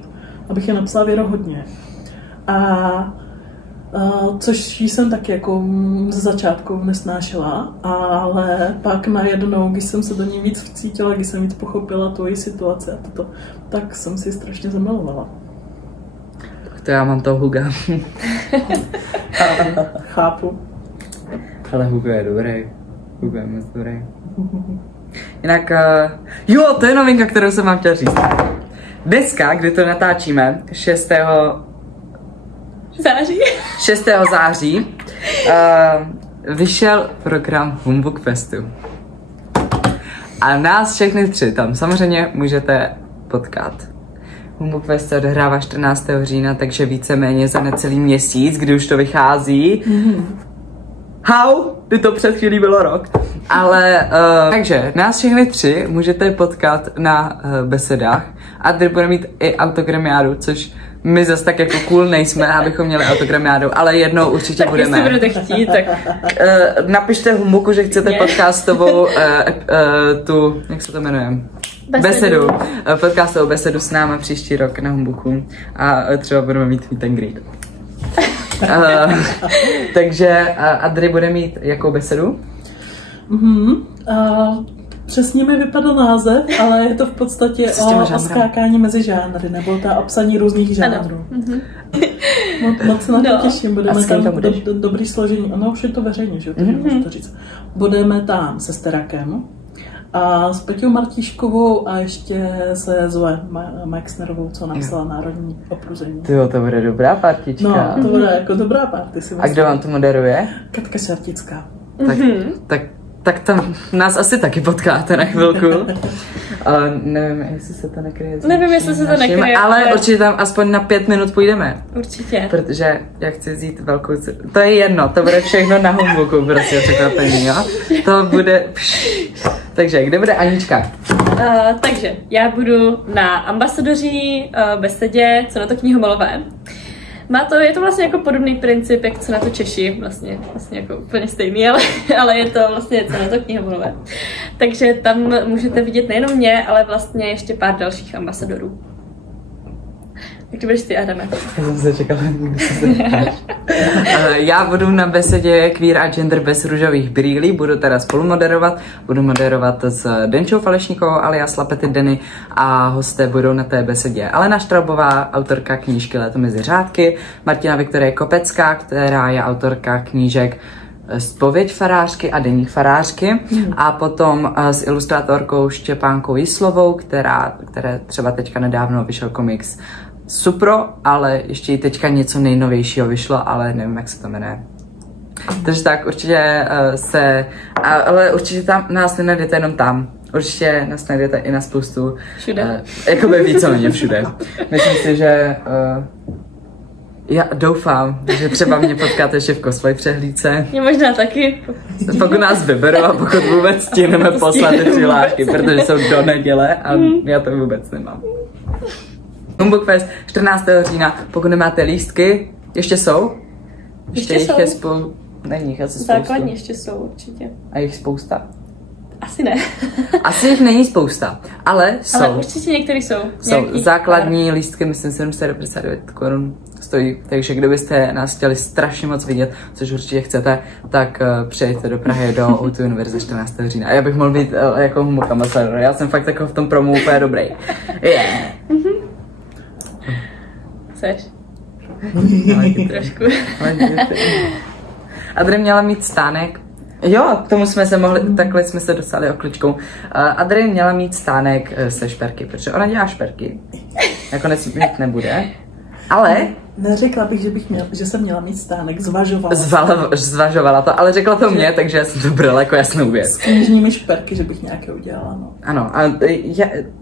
abych je napsala věrohodně. A Což jsem taky jako ze začátku nesnášela, ale pak najednou, když jsem se do ní víc vcítila, když jsem víc pochopila tu její situaci a toto, tak jsem si strašně zamilovala. To já mám toho Huga. Chápu. Ale Hugo je dobrý. Hugo je moc dobrý. Jinak, jo, to je novinka, kterou jsem vám chtěla říct. Dneska, kdy to natáčíme, 6. září, vyšel program Humbug Festu. A nás všechny 3 tam samozřejmě můžete potkat. Humbug Fest se odehrává 14. října, takže víceméně za necelý měsíc, kdy už to vychází. Kdy to před chvílí bylo rok. Ale, takže nás všechny 3 můžete potkat na besedách. A tady bude mít i autogramiádu, což my zase tak jako cool nejsme, abychom měli autogramiádu, ale jednou určitě budeme. Tak jestli budete chtít, tak... Napište Humbuku, že chcete podcastovou tu, jak se to jmenuje? Besedu. Podcastovou besedu s náma příští rok na Humbuku. A třeba budeme mít meet and greet. Takže Adri bude mít jakou besedu? Přesně mi vypadl název, ale je to v podstatě o skákání mezi žánry, nebo ta obsaní různých žánrů. Moc se na to těším, budeme tam dobrý složení. Ono už je to veřejně, že můžu to říct. Budeme tam se Sterakem a s Peťou Martíškovou a ještě se Zoe Maxnerovou, co napsala Národní opruzení. Tyjo, to bude dobrá partička. No, to bude jako dobrá party, si myslím. A kdo vám to moderuje? Katka Šartická. Tak tam nás asi taky potkáte na chvilku. Nevím, jestli se to nekryje. Nevím, jestli se to nekryje. Ale určitě tam aspoň na 5 minut půjdeme. Určitě. Protože já chci vzít velkou... To je jedno, to bude všechno na Humbuku, prostě překvapení, jo? To bude... Takže, kde bude Anička? Takže, já budu na ambasadoří besedě Co na to knihomolové. Je to vlastně jako podobný princip, jak Co na to Češi, vlastně jako úplně stejný, ale je to vlastně Co na to knihomolové. Takže tam můžete vidět nejenom mě, ale vlastně ještě pár dalších ambasadorů. Jak to budeš ty, Adame? Já jsem se čekala, já budu na besedě Queer a Gender bez růžových brýlí, budu teda spolumoderovat, budu moderovat s Denčou Falešníkovou alias Lapety Denny a hosté budou na té besedě Alena Štraubová, autorka knížky Léto mezi řádky, Martina Viktorie Kopecká, která je autorka knížek Zpověď farářky a Deník farářky a potom s ilustrátorkou Štěpánkou Jislovou, které třeba teďka nedávno vyšel komiks Supro, ale ještě i teďka něco nejnovějšího vyšlo, ale nevím, jak se to jmenuje. Takže tak, určitě ale určitě tam nás nenajdete jenom tam. Určitě nás najdete i na spoustu. Všude. Jakoby víceméně všude. Myslím si, že já doufám, že třeba mě potkáte ještě v cosplay přehlídce. Mě možná taky. Pokud nás vyberou a pokud vůbec stihneme poslat ty přihlášky, protože jsou do neděle a já to vůbec nemám. Humbug Fest 14. října, pokud nemáte lístky, ještě jsou? Ještě jich jsou. Je není jich asi spoustu. Základní ještě jsou určitě. A jich spousta? Asi ne. Asi jich není spousta, ale jsou. Ale určitě některý jsou. Jsou základní lístky, myslím 799 korun stojí, takže kdybyste nás chtěli strašně moc vidět, což určitě chcete, tak přijeďte do Prahy do O2 Univerze 14. října. A já bych mohl být jako Humbug ambasador, já jsem fakt jako v tom promu úplně dobrý. Yeah. Seš? Trošku. Adri měla mít stánek. Jo, k tomu jsme se mohli, takhle jsme se dostali okličkou. Adri měla mít stánek se šperky, protože ona dělá šperky. Nakonec mít nebude. Ale... Neřekla bych, že jsem měla mít stánek, zvažovala. Zvažovala to, ale řekla to mě, takže já jsem to brala jako jasnou věc. S knižními šperky, že bych nějaké udělala, no. Ano, a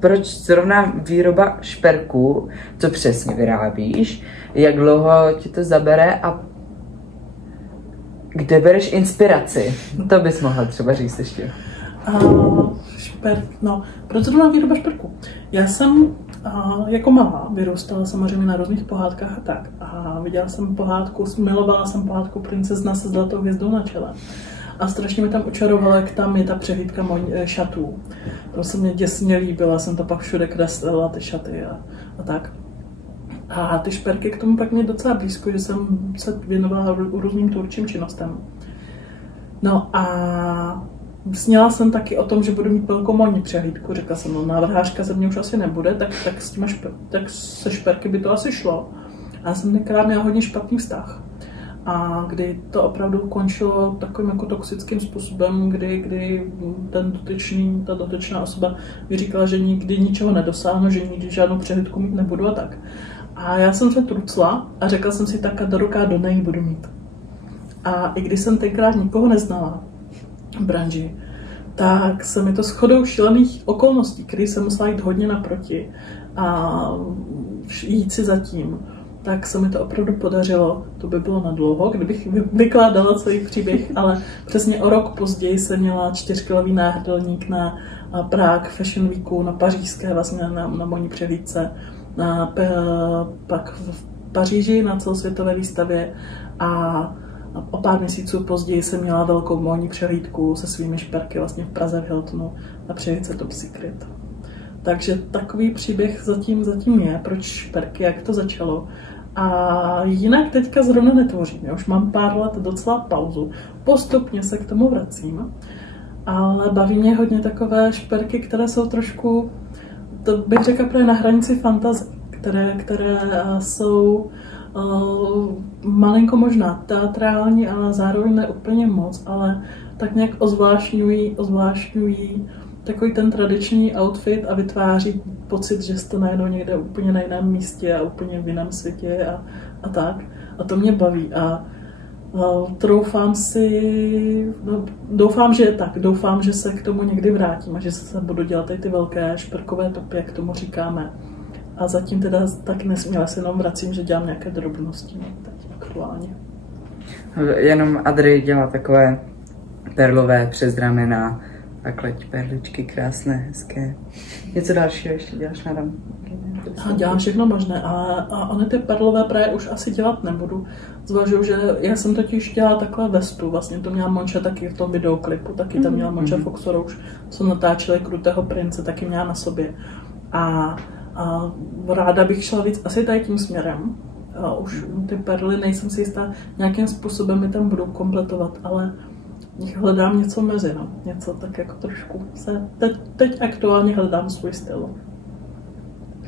proč zrovna výroba šperků, co přesně vyrábíš, jak dlouho ti to zabere a kde bereš inspiraci? To bys mohla třeba říct ještě. Proč zrovna výroba šperků? Já jsem jako malá vyrůstala samozřejmě na různých pohádkách a tak. A viděla jsem milovala jsem pohádku Princezna se zlatou hvězdou na čele. A strašně mi tam učarovala, jak tam je ta přehlídka šatů. To se mě děsně líbila, jsem to pak všude kreslila, ty šaty a tak. A ty šperky k tomu pak mě docela blízko, že jsem se věnovala různým tvůrčím činnostem. No a sněla jsem taky o tom, že budu mít velkou módní přehlídku. Řekla jsem, no návrhářka ze mě už asi nebude, tak se šperky by to asi šlo. A já jsem tenkrát měla hodně špatný vztah. A kdy to opravdu končilo takovým jako toxickým způsobem, kdy ta dotyčná osoba mi říkala, že nikdy ničeho nedosáhnu, že nikdy žádnou přehlídku mít nebudu a tak. A já jsem se trucla a řekla jsem si, tak a do ruká do nej budu mít. A i když jsem tenkrát nikoho neznala v branži, tak se mi to shodou šílených okolností, který jsem musela jít hodně naproti a jít si zatím, tak se mi to opravdu podařilo. To by bylo na dlouho, kdybych vykládala celý příběh, ale přesně o rok později jsem měla 4kilový náhrdelník na Prague Fashion Weeku, na pařížské, vlastně na módní přehlídce, pak v Paříži na celosvětové výstavě a o pár měsíců později jsem měla velkou módní přehlídku se svými šperky vlastně v Praze v Hiltonu na přehlídce Top Secret. Takže takový příběh zatím je, proč šperky, jak to začalo. A jinak teďka zrovna netvořím. Já už mám pár let docela pauzu. Postupně se k tomu vracím. Ale baví mě hodně takové šperky, které jsou trošku, to bych řekla právě na hranici fantazie, které jsou malinko možná teatrální, ale zároveň ne úplně moc, ale tak nějak ozvláštňují takový ten tradiční outfit a vytváří pocit, že jste najednou někde úplně na jiném místě a úplně v jiném světě a tak. A to mě baví a doufám, že se k tomu někdy vrátím a že se budu dělat ty velké šperkové topy, jak tomu říkáme. A zatím teda tak nesměle se jenom vracím, že dělám nějaké drobnosti, tak aktuálně. Jenom Adry dělá takové perlové přes ramena, takhle perličky krásné, hezké. Něco dalšího ještě děláš na ramena? Dělám všechno možné a ony ty perlové právě už asi dělat nebudu. Zvažuju, že já jsem totiž dělala takhle vestu, vlastně to měla Monča taky v tom videoklipu, taky tam měla Monča Foxorouš, co natáčeli Krutého prince, taky měla na sobě. A ráda bych šla víc asi tady tím směrem. A už ty perly nejsem si jistá, nějakým způsobem mi tam budou kompletovat, ale hledám něco mezi, no. Něco tak jako trošku teď aktuálně hledám svůj styl.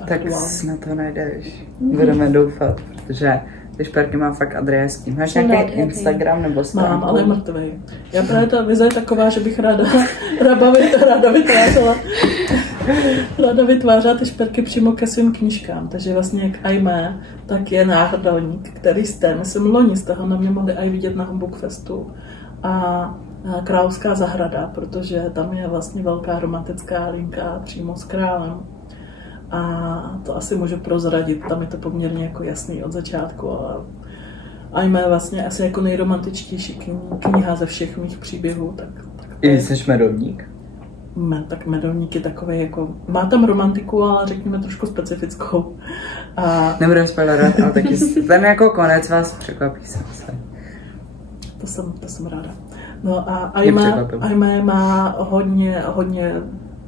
Tak na to najdeš. Budeme doufat, protože ty šperky mám fakt adresní. Máš nějaký Instagram nebo stránku? Mám, ale je mrtvej. Já právě ta vize je taková, že bych ráda vytvářela ty šperky přímo ke svým knížkám. Takže vlastně jak Aimé, tak je náhrdelník, který jste, myslím loni jste ho na mě mohli aj vidět na Humbug Festu. A Královská zahrada, protože tam je vlastně velká romantická linka přímo s králem. A to asi můžu prozradit, tam je to poměrně jako jasný od začátku. Aimé je vlastně asi jako nejromantičtější kniha ze všech mých příběhů. Tak I jsi medovník? Tak medovník je takový jako, má tam romantiku, ale řekněme trošku specifickou. Nebudem spoilerovat, ale taky ten jako konec vás překvapí se. To jsem ráda. No a Aimé má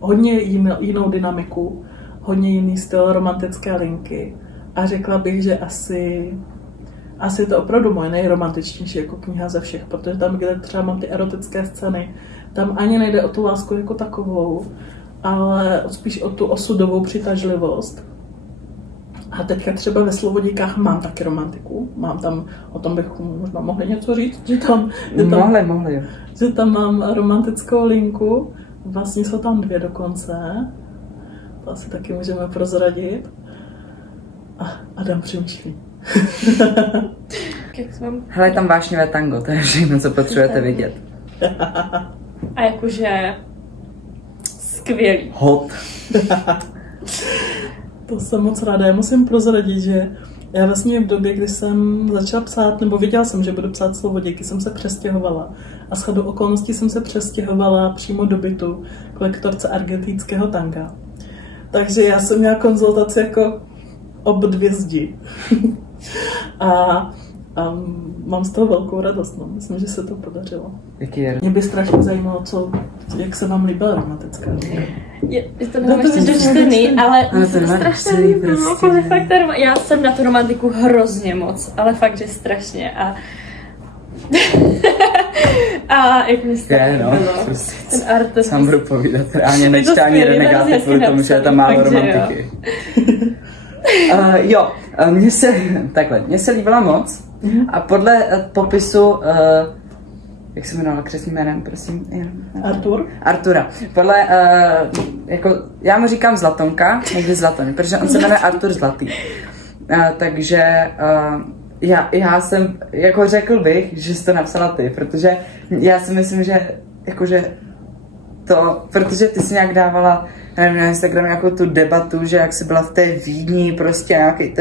hodně jinou dynamiku, hodně jiný styl romantické linky. A řekla bych, že asi je to opravdu moje nejromantičtější jako kniha ze všech, protože tam, kde třeba mám ty erotické scény, tam ani nejde o tu lásku jako takovou, ale spíš o tu osudovou přitažlivost. A teďka třeba ve Slovodíkách mám taky romantiku. Mám tam, o tom bych možná mohli něco říct, mohli. Že tam mám romantickou linku. Vlastně jsou tam 2 dokonce. To asi taky můžeme prozradit. A Adam přemýšlí. Hele, tam vášnivé tango, to je všechno, co potřebujete vidět. A jakože skvělý. Hot. To jsem moc ráda. Já musím prozradit, že já vlastně v době, kdy jsem začala psát, nebo viděla jsem, že budu psát Slovodíky, jsem se přestěhovala. A shodou okolností jsem se přestěhovala přímo do bytu k lektorce argentinského tanga. Takže já jsem měla konzultaci jako ob 2 zdi. A A mám z toho velkou radost, no. Myslím, že se to podařilo. Jaký je? Mě by strašně zajímalo, jak se vám líbila romantická. Je to nemám ještě dočtený, ale mě se to strašně líbilo. Já jsem na tu romantiku hrozně moc, ale fakt, že strašně. A jak mi se no, líbilo. prostě Ten Arthur. sám budu povídat, reálně nečte ani Renegáty kvůli tomu, že je tam málo romantiky. Mně se líbila moc a podle popisu, jak se jmenovala křestním jménem, prosím? Artura. Podle, jako, já mu říkám Zlatonka, někdy Zlatoň, protože on se jmenuje Artur Zlatý. Takže já jsem, jako řekl bych, že jsi to napsala ty, protože já si myslím, že jakože protože ty jsi nějak dávala, nevím, na Instagramu nějakou tu debatu, že jak jsi byla v té Vídni, prostě nějaký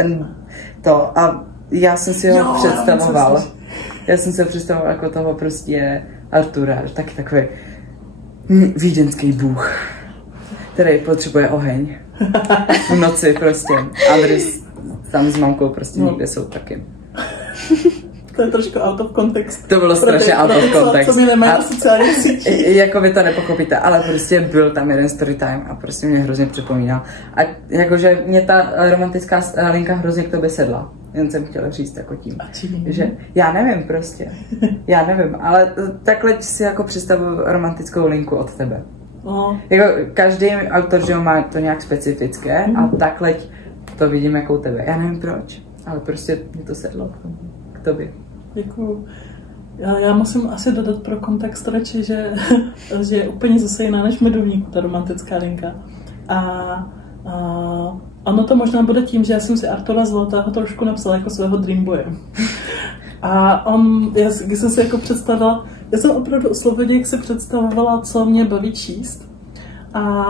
a já jsem si ho představoval. Já jsem si ho představoval jako toho prostě Artura, taky takový vídeňský bůh, který potřebuje oheň. V noci prostě. Andris tam s mamkou prostě někde jsou taky. To je trošku out of context. To bylo strašně out of context. Co mi nemají na sociálních sítích. Jako vy to nepochopíte, ale prostě byl tam jeden story time a prostě mě hrozně připomínal. A jakože mě ta romantická linka hrozně k tobě sedla. Jen jsem chtěla říct jako tím. Že já nevím prostě. Já nevím, ale takhle si jako představuju romantickou linku od tebe. Jako každý autor, že má to nějak specifické a takhle to vidím jako u tebe. Já nevím proč, ale prostě mě to sedlo k tobě. Děkuju. Já musím asi dodat pro kontext radši, že je úplně zase jiná než Medovníku, ta romantická linka. A ono to možná bude tím, že já jsem si Artura Zlatého trošku napsala jako svého dreamboye. A když jsem si jako představila, já jsem opravdu u Slovoděk si představovala, co mě baví číst a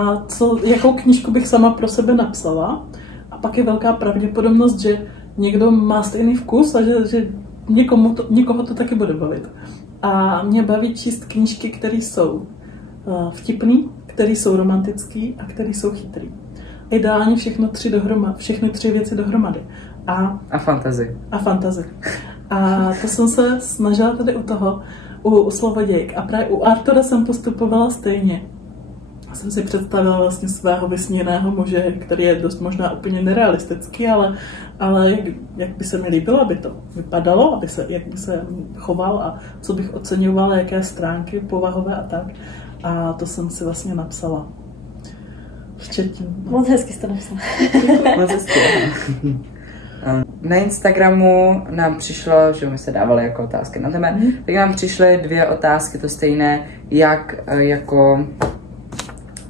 jakou knížku bych sama pro sebe napsala. A pak je velká pravděpodobnost, že někdo má stejný vkus a že někoho to taky bude bavit. A mě baví číst knížky, které jsou vtipný, které jsou romantický a které jsou chytrý. Ideálně všechny tři věci dohromady. A fantasy. A to jsem se snažila tady u Slovodějk. A právě u Artura jsem postupovala stejně. Jsem si představila vlastně svého vysněného muže, který je dost možná úplně nerealistický, ale jak by se mi líbilo, aby to vypadalo, jak by se choval a co bych oceňovala, jaké stránky povahové a tak. A to jsem si vlastně napsala. Včetně. Moc hezky jste napsala. Moc hezky. Na Instagramu nám přišlo, že my se dávali jako otázky na tebe, tak nám přišly 2 otázky, to stejné, jak jako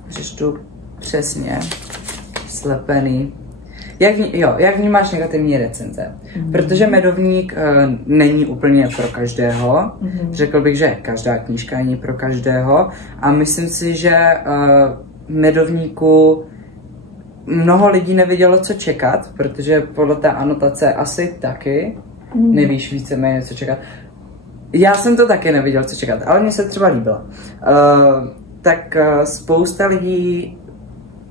přečtu přesně, slepený. Jak vnímáš negativní recenze? Protože Medovník není úplně pro každého. Řekl bych, že každá knížka není pro každého. A myslím si, že Medovníku mnoho lidí nevědělo, co čekat, protože podle té anotace asi taky nevíš víceméně, co čekat. Já jsem to taky nevěděl, co čekat, ale mně se třeba líbilo. Tak spousta lidí,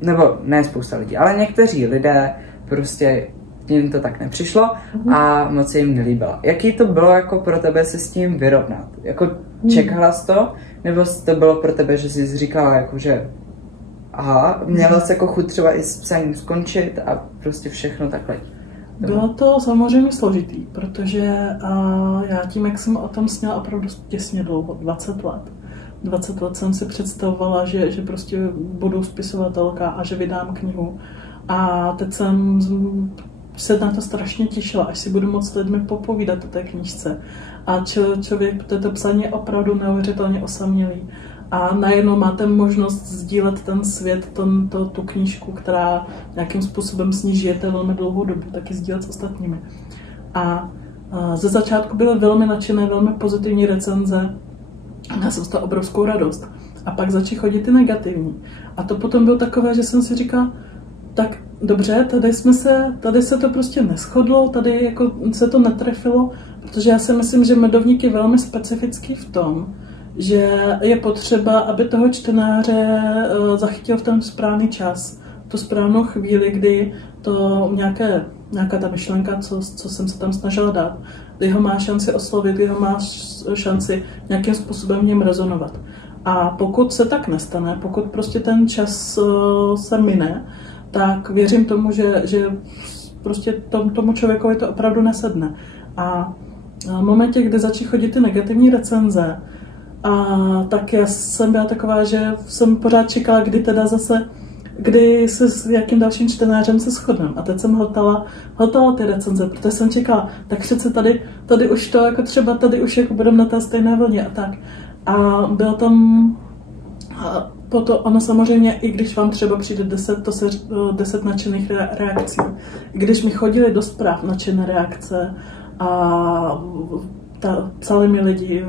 nebo ne spousta lidí, ale někteří lidé prostě jim to tak nepřišlo a moc se jim nelíbilo. Jaký to bylo jako pro tebe se s tím vyrovnat? Jako čekala jsi to? Nebo to bylo pro tebe, že jsi říkala jako, že aha, měla jsi jako chuť třeba i s psaním skončit a prostě všechno takhle? Bylo to samozřejmě složitý, protože já tím, jak jsem o tom sněla opravdu těsně dlouho, 20 let. 20 let jsem si představovala, že prostě budu spisovatelka a že vydám knihu. A teď jsem se na to strašně těšila, až si budu moct s lidmi popovídat o té knížce. A člověk, to psaní je opravdu neuvěřitelně osamělý. A najednou máte možnost sdílet ten svět, tu knížku, která nějakým způsobem s ní žijete velmi dlouhou dobu, taky sdílet s ostatními. A ze začátku byly velmi nadšené, velmi pozitivní recenze. Já jsem z toho obrovskou radost. A pak začaly chodit ty negativní. A to potom bylo takové, že jsem si říkala, tak dobře, tady se to prostě neshodlo, tady jako se to netrefilo, protože já si myslím, že Medovník je velmi specifický v tom, že je potřeba, aby toho čtenáře zachytil v ten správný čas. tu správnou chvíli, kdy to nějaká ta myšlenka, co jsem se tam snažila dát, kdy ho má šanci oslovit, kdy ho má šanci nějakým způsobem v něm rezonovat. A pokud se tak nestane, pokud prostě ten čas se mine, tak věřím tomu, že prostě tomu člověkovi to opravdu nesedne. A v momentě, kdy začí chodit ty negativní recenze, tak já jsem byla taková, že jsem pořád čekala, kdy se s jakým dalším čtenářem se shodneme. A teď jsem hltala ty recenze, protože jsem čekala, tak přece tady už to, jako třeba tady už jako budeme na té stejné vlně a tak. A bylo tam potom, ono samozřejmě, i když vám třeba přijde 10 nadšených reakcí, když mi chodili do zpráv nadšené reakce a psali mi lidi,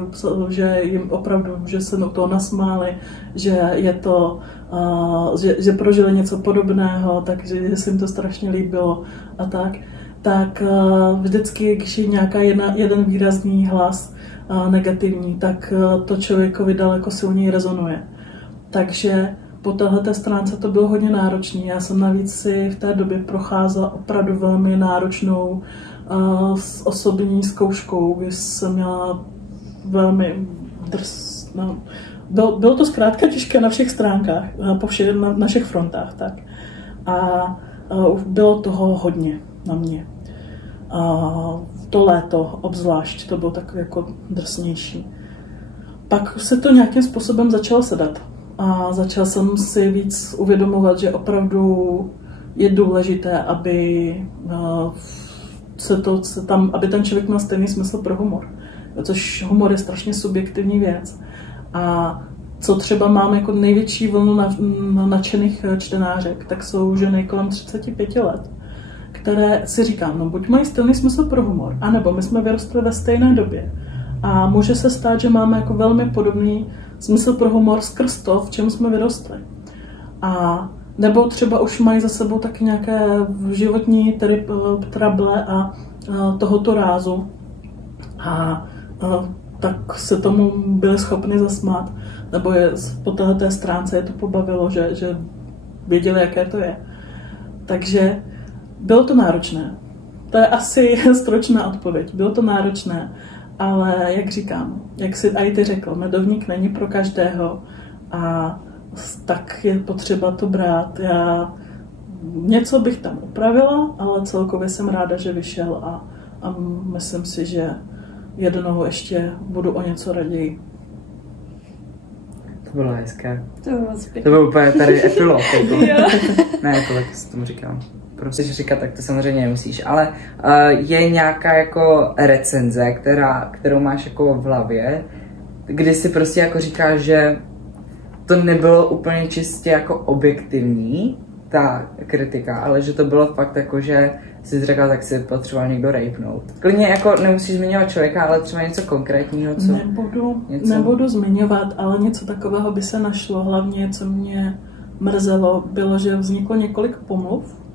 že jim opravdu, že se do toho nasmáli, že je to, že prožili něco podobného, takže se jim to strašně líbilo a tak vždycky, když je nějaká jeden výrazný hlas negativní, tak to člověkovi daleko silněji rezonuje. Takže po téhleté stránce to bylo hodně náročné. Já jsem navíc si v té době procházela opravdu velmi náročnou s osobní zkouškou, kdy jsem měla velmi bylo to zkrátka těžké na všech stránkách, na všech frontách. Tak. A bylo toho hodně na mě. To léto obzvlášť, to bylo takové jako drsnější. Pak se to nějakým způsobem začalo sedat. A začal jsem si víc uvědomovat, že opravdu je důležité, aby aby ten člověk měl stejný smysl pro humor. Což humor je strašně subjektivní věc. A co třeba mám jako největší vlnu nadšených čtenářek, tak jsou ženy kolem 35 let, které si říkám, no buď mají stejný smysl pro humor, anebo my jsme vyrostli ve stejné době. A může se stát, že máme jako velmi podobný smysl pro humor skrz to, v čem jsme vyrostli. A nebo třeba už mají za sebou taky nějaké životní trable a tohoto rázu. A tak se tomu byli schopni zasmát. Nebo po této stránce je to pobavilo, že věděli, jaké to je. Takže bylo to náročné. To je asi stručná odpověď. Bylo to náročné. Ale jak říkám, jak si i ty řekl, medovník není pro každého a tak je potřeba to brát. Já něco bych tam upravila, ale celkově jsem ráda, že vyšel a myslím si, že jednou ještě budu o něco raději. To bylo hezké. To bylo moc pěkné. To byl úplně tady epilog. Ne, to tak si tomu říkám. Prostě, že říkat, tak to samozřejmě nemusíš, ale je nějaká jako recenze, kterou máš jako v hlavě, kdy si prostě jako říkáš, že to nebylo úplně čistě jako objektivní, ta kritika, ale že to bylo fakt jako, že jsi řekla, tak si potřeboval někdo rejpnout. Klidně jako nemusíš zmiňovat člověka, ale třeba něco konkrétního, co? Nebudu zmiňovat, ale něco takového by se našlo. Hlavně, co mě mrzelo, bylo, že vzniklo několik pomluv,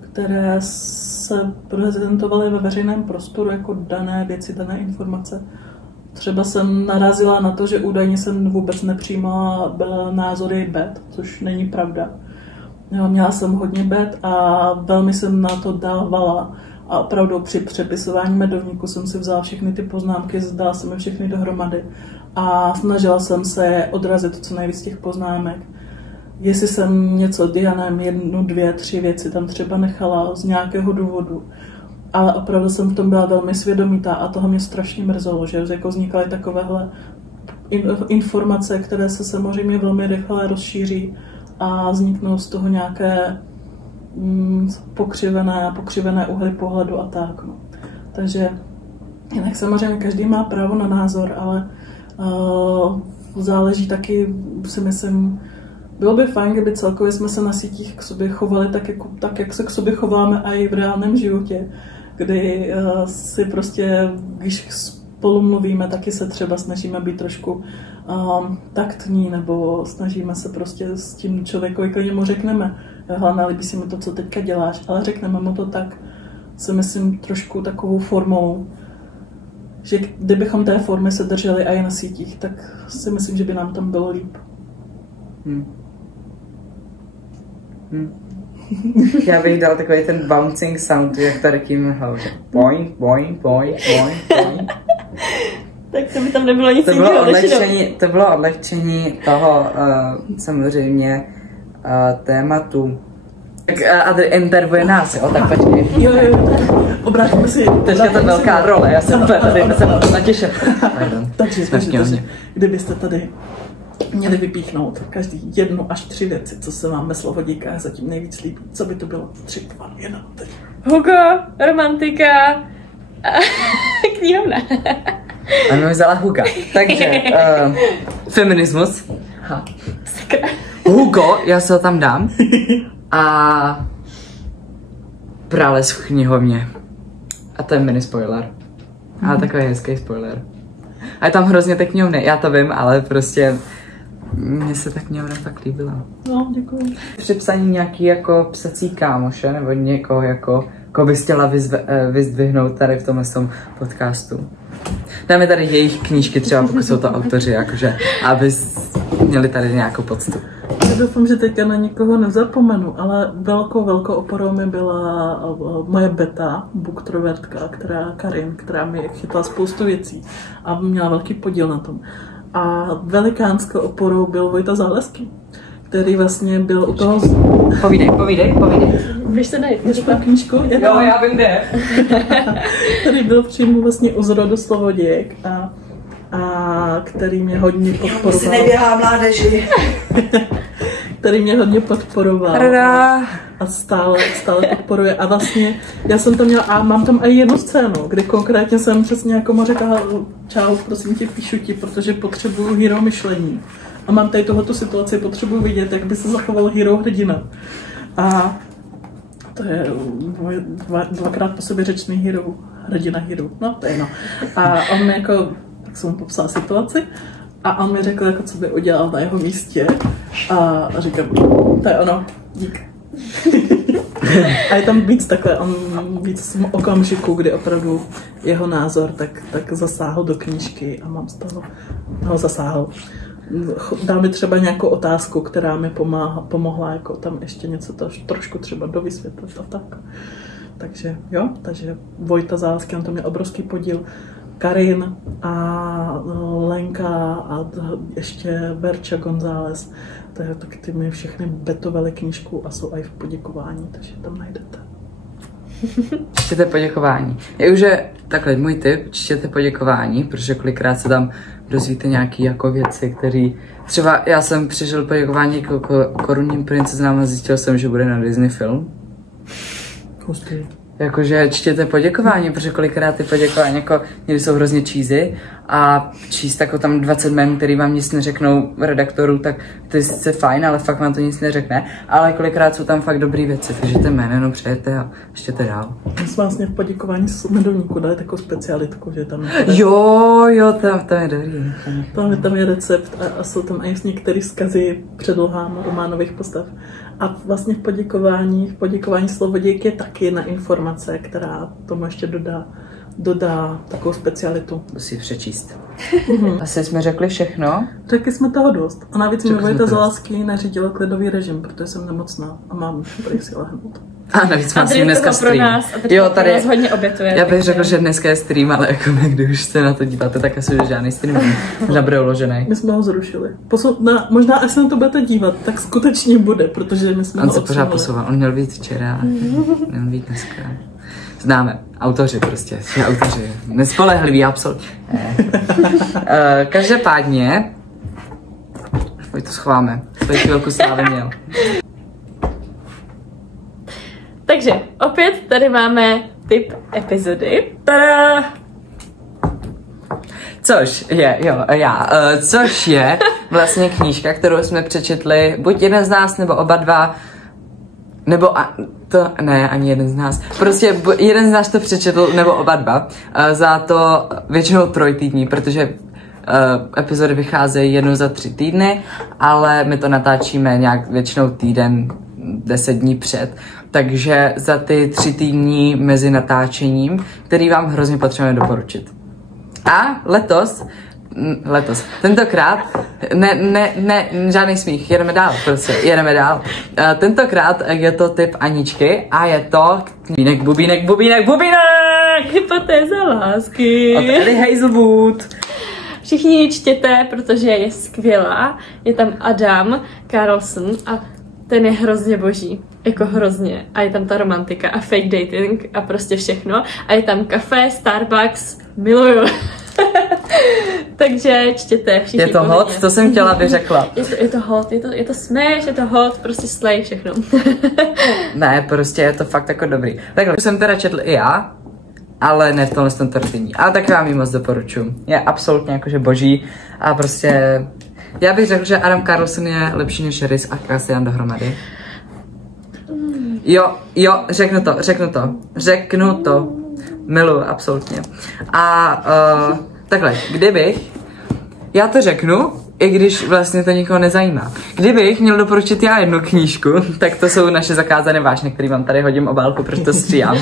které se prezentovaly ve veřejném prostoru jako dané věci, dané informace. Třeba jsem narazila na to, že údajně jsem vůbec nepřijímala názory BET, což není pravda. Měla jsem hodně BET a velmi jsem na to dávala. A opravdu při přepisování medovníku jsem si vzala všechny ty poznámky, zdala jsem je všechny dohromady a snažila jsem se odrazit co nejvíc těch poznámek. Jestli jsem něco Dianem, 1, 2, 3 věci tam třeba nechala z nějakého důvodu. Ale opravdu jsem v tom byla velmi svědomitá a toho mě strašně mrzelo, že jako vznikaly takovéhle informace, které se samozřejmě velmi rychle rozšíří a vzniknou z toho nějaké pokřivené úhly pohledu a tak. No. Takže jinak samozřejmě každý má právo na názor, ale záleží taky, si myslím, bylo by fajn, kdyby celkově jsme se na sítích k sobě chovali tak, jak se k sobě chováme i v reálném životě, kdy si prostě, když spolu mluvíme, taky se třeba snažíme být trošku taktní, nebo snažíme se prostě s tím člověkovi, když mu řekneme, hlavně líbí si mi to, co teďka děláš, ale řekneme mu to tak, si myslím, trošku takovou formou, že kdybychom té formy se drželi i na sítích, tak si myslím, že by nám tam bylo líp. Já bych dal takový ten bouncing sound, jak tady kým že boing, boing, boing, boing, boing. Tak to by tam nebylo nic jiného. To bylo odlehčení toho samozřejmě tématu. Tak intervuje nás, jo, tak počkej. Jo. Obrátíme si. Teďka to je velká role, já jsem tady natěšen. Takže kdybyste tady měli vypíchnout každý 1 až 3 věci, co se vám ve Slovodíkách zatím nejvíc líbí, co by to bylo? 3, 2, 1, teď. Hugo, romantika a knihovna. A mi vzala Huga. Takže, feminismus. Hugo, já se ho tam dám. A prales v knihovně. A to je mini spoiler. Ale takový hezký spoiler. A je tam hrozně té knihovny, já to vím, ale prostě mně se ta knihovna fakt líbila. No, děkuji. Při psaní nějaký jako psací kámoše, nebo někoho jako, koho bys chtěla vyzdvihnout tady v tomhle podcastu. Dáme tady jejich knížky třeba, pokud jsou to autoři, jakože, aby měli tady nějakou poctu. Já doufám, že teďka na nikoho nezapomenu, ale velkou oporou mi byla moje beta, booktrovertka, Karin, která mi chytla spoustu věcí a měla velký podíl na tom. A velikánskou oporou byl Vojta Záleský, který vlastně byl u toho... Povídej. Běž se najít. Máš tam knížku? Jo, já vím, kde. Který byl přímo vlastně u zrodu Slovoděk a který mě hodně podporoval. Si neběhá mládeži. Který mě hodně podporoval. A stále podporuje. A vlastně já jsem tam měla, a mám tam i jednu scénu, kdy konkrétně jsem přesně jako mu řekla, čau, prosím tě, píšu ti, protože potřebuju hero myšlení. A mám tady tohoto situaci, potřebuju vidět, jak by se zachoval hero hrdina. A to je dvakrát po sobě řečný hero, hrdina hero. No, to je jedno. A on mi jako, tak jsem mu popsala situaci, a on mi řekl, jako, co by udělal na jeho místě. A říkám, to je ono, dík. A je tam víc takhle, víc okamžiků, kdy opravdu jeho názor tak zasáhl do knížky a mám z toho, zasáhl. Dá mi třeba nějakou otázku, která mi pomohla jako tam ještě něco trošku třeba dovysvětlit a tak. Takže jo, takže Vojta Záleský, on tam měl obrovský podíl. Karin a Lenka a ještě Verča González, tak ty mi všechny betovali knížku a jsou i v poděkování, takže tam najdete. Čtěte poděkování. Je už takhle můj tip, čtěte poděkování, protože kolikrát se tam dozvíte nějaký jako věci, které třeba já jsem přežil poděkování k Korunním princeznám a zjistil jsem, že bude na Disney film. Hustý. Jakože čtěte poděkování, protože kolikrát ty poděkování jako někdy jsou hrozně cheesy a číst jako tam 20 jmen, který vám nic neřeknou redaktorů, tak to je sice fajn, ale fakt vám to nic neřekne, ale kolikrát jsou tam fakt dobrý věci, takže ten jméno jenom přejete a čtěte dál. My jsme vlastně v poděkování z medovníku dali takovou specialitku, že tam... Jo, tam je dobrý. Tam je recept a jsou tam i některé vzkazy předlohám románových postav. A vlastně v poděkování Slovoděk je taky jedna informace, která tomu ještě dodá takovou specialitu. Musí přečíst. Asi jsme řekli všechno. Řekli jsme toho dost. A navíc mi Vojta Záleský nařídila klidový režim, protože jsem nemocná a mám prý si lehnout. A navíc mám si dneska stream. Jo, tady nás hodně obětuje. Já bych řekl, že dneska je stream, ale jako když už se na to díváte, tak asi už žádný stream nebude uložený. My jsme ho zrušili. Možná, až se na to budete dívat, tak skutečně bude, protože my jsme on se pořád posouval. On měl být včera, měl být dneska. Známe. Autoři prostě. Autoři. Nespolehliví, absolutně. Každopádně pojď to schováme. Pojď chvilku slávy měl. Takže opět tady máme tip epizody. Tada! Což je vlastně knížka, kterou jsme přečetli buď jeden z nás, nebo oba dva, nebo ani jeden z nás. Prostě jeden z nás to přečetl, nebo oba dva. Za to většinou 3 týdní, protože epizody vycházejí jednou za 3 týdny, ale my to natáčíme nějak většinou týden, 10 dní před. Takže za ty 3 týdny mezi natáčením, který vám hrozně potřebujeme doporučit. A letos letos. Tentokrát, ne, žádný smích, jedeme dál, prostě, jedeme dál. Tentokrát je to typ Aničky a je to bubínek. Hypotéza lásky. Od Ellie Hazelwood. Všichni ji čtěte, protože je skvělá. Je tam Adam Carlson a ten je hrozně boží. Jako hrozně. A je tam ta romantika a fake dating a prostě všechno. A je tam kafe, Starbucks, miluju. Takže čtěte všichni. Je to hot? To jsem chtěla, aby řekla. Je to hot, je to smash, je to hot, prostě slay, všechno. Ne, prostě je to fakt jako dobrý. Takhle jsem teda četl i já, ale ne v tomhle termíní. Ale tak vám ji moc doporučuji. Je absolutně jakože boží a prostě... Já bych řekl, že Adam Carlson je lepší než Rhys a Cassian dohromady. Jo, řeknu to. Miluju, absolutně. A takhle, kdybych, já to řeknu, i když vlastně to nikoho nezajímá. Kdybych měl doporučit já jednu knížku, tak to jsou naše zakázané vášně, který vám tady hodím obálku, protože to stříhám.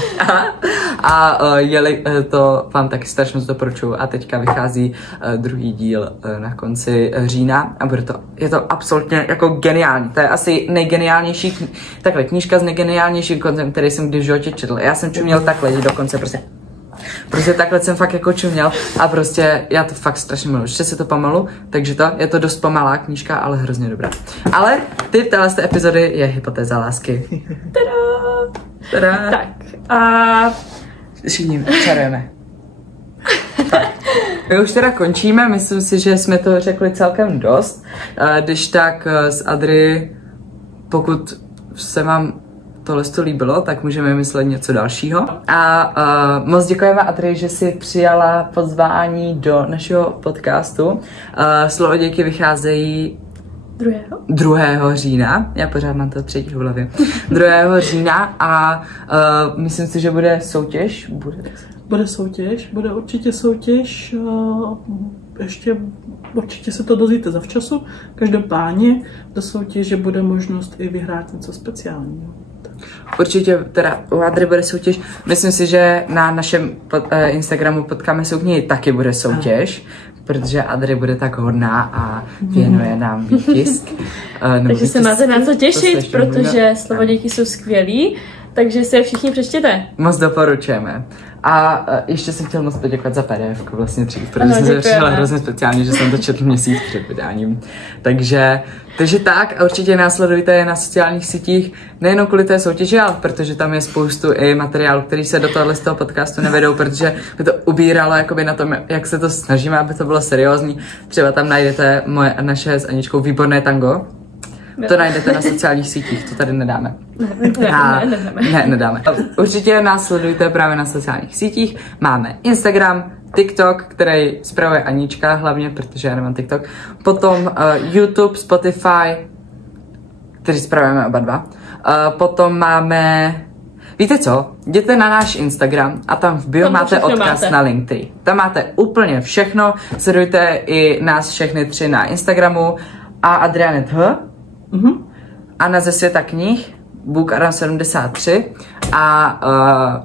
Jeli to vám taky strašně doporučuju a teďka vychází druhý díl na konci října a je to absolutně jako geniální. To je asi nejgeniálnější, takhle knížka s nejgeniálnějším koncem, který jsem kdy v životě četl. Já jsem čuměl takhle dokonce prostě takhle jsem fakt jako čuměl a prostě já to fakt strašně miluji. Ještě se to pomalu, takže je to dost pomalá knížka, ale hrozně dobrá. Ale typ téhle epizody je Hypotéza lásky. Tada! Tak a... Všichni čarujeme. My už teda končíme, myslím si, že jsme to řekli celkem dost. Když tak s Adry, pokud se vám tohle to líbilo, tak můžeme vymyslet něco dalšího. A moc děkujeme Adry, že si přijala pozvání do našeho podcastu. Slovodějky vycházejí 2. října. Já pořád mám to 3. v hlavě. 2. října a myslím si, že bude soutěž. Bude určitě soutěž. Ještě určitě se to dozvíte zavčasu. Každopádně do soutěže bude možnost i vyhrát něco speciálního. Určitě teda u Adry bude soutěž. Myslím si, že na našem Instagramu Potkáme soukni taky bude soutěž, protože Adry bude tak hodná a věnuje nám výtisk. Takže se máte na co těšit, protože slovodějky jsou skvělí, takže si je všichni přečtěte. Moc doporučujeme. A ještě jsem chtěl moc poděkovat za PDF, vlastně dřív, protože jsem se přišla hrozně speciálně, že jsem to četl měsíc před vydáním. Takže tak a určitě následujte na sociálních sítích, nejenom kvůli té soutěži, ale protože tam je spoustu i materiálu, který se do tohohle z toho podcastu nevedou, protože by to ubíralo jakoby na tom, jak se to snažíme, aby to bylo seriózní. Třeba tam najdete naše s Aničkou výborné tango. To najdete na sociálních sítích, to tady nedáme. Nedáme. Určitě nás sledujte právě na sociálních sítích. Máme Instagram, TikTok, který spravuje Anička hlavně, protože já nemám TikTok. Potom YouTube, Spotify, který spravujeme oba dva. Potom máme... Víte co? Jděte na náš Instagram a tam v bio máte odkaz na Linktree. Tam máte úplně všechno. Sledujte i nás všechny 3 na Instagramu a Adrianet H. Anna ze světa knih, Book Adam 73 a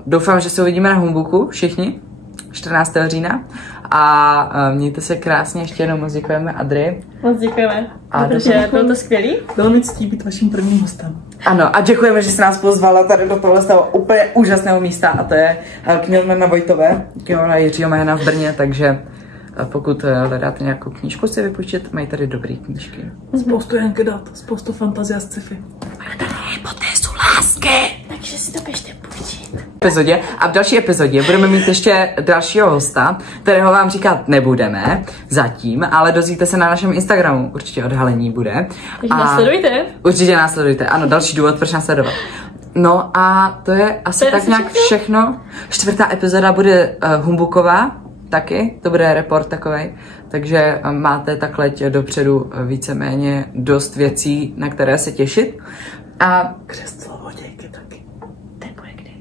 doufám, že se uvidíme na Humbuku všichni 14. října a mějte se krásně, ještě jednou moc děkujeme Adry. Moc děkujeme, protože bylo to skvělý. Bylo mi ctí být vaším prvním hostem. Ano a děkujeme, že jste nás pozvala tady do tohle z toho úplně úžasného místa a to je knihovna na Vojtové, knihovna Jiřího Majana v Brně, takže pokud hledáte nějakou knížku si vypůjčit, mají tady dobrý knížky. Spoustu Janky dat, spoustu fantazie a sci-fi. Ale tady je hypotézu lásky, takže si to běžte půjčit. A v další epizodě budeme mít ještě dalšího hosta, kterého vám říkat nebudeme zatím, ale dozvíte se na našem Instagramu, určitě odhalení bude. Takže následujte. Určitě následujte, ano, další důvod, proč následovat. No a to je asi tak nějak všechno. 4. epizoda bude Humbuková, taky, to bude report takovej, takže máte takhle dopředu víceméně dost věcí, na které se těšit. A křest slovodějky taky. Ten bude kdy?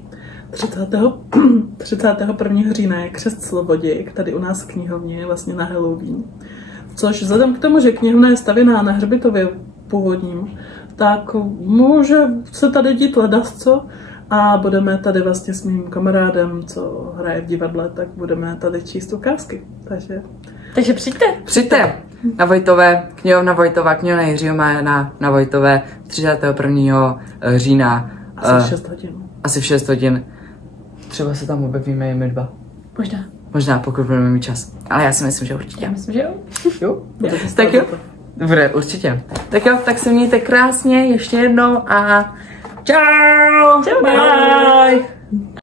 31. října je křest slovodějk, tady u nás v knihovně, vlastně na Halloween. Což vzhledem k tomu, že knihovna je stavěná na hřbitově původním, tak může se tady dít ledasco, a budeme tady vlastně s mým kamarádem, co hraje v divadle, tak budeme tady číst ukázky. Takže Takže přijďte. Přijďte na Vojtové, knihovna Vojtova, knihovna Jiřího Májana na Vojtové 31. října. Asi v 6 hodin. Asi v 6 hodin. Třeba se tam objevíme i my dva. Možná. Možná, pokud budeme mít čas. Ale já si myslím, že určitě. Já myslím, že jo. Jo? Tak jo. Bude, určitě. Tak jo, tak se mějte krásně ještě jednou a čau! Čau, bye!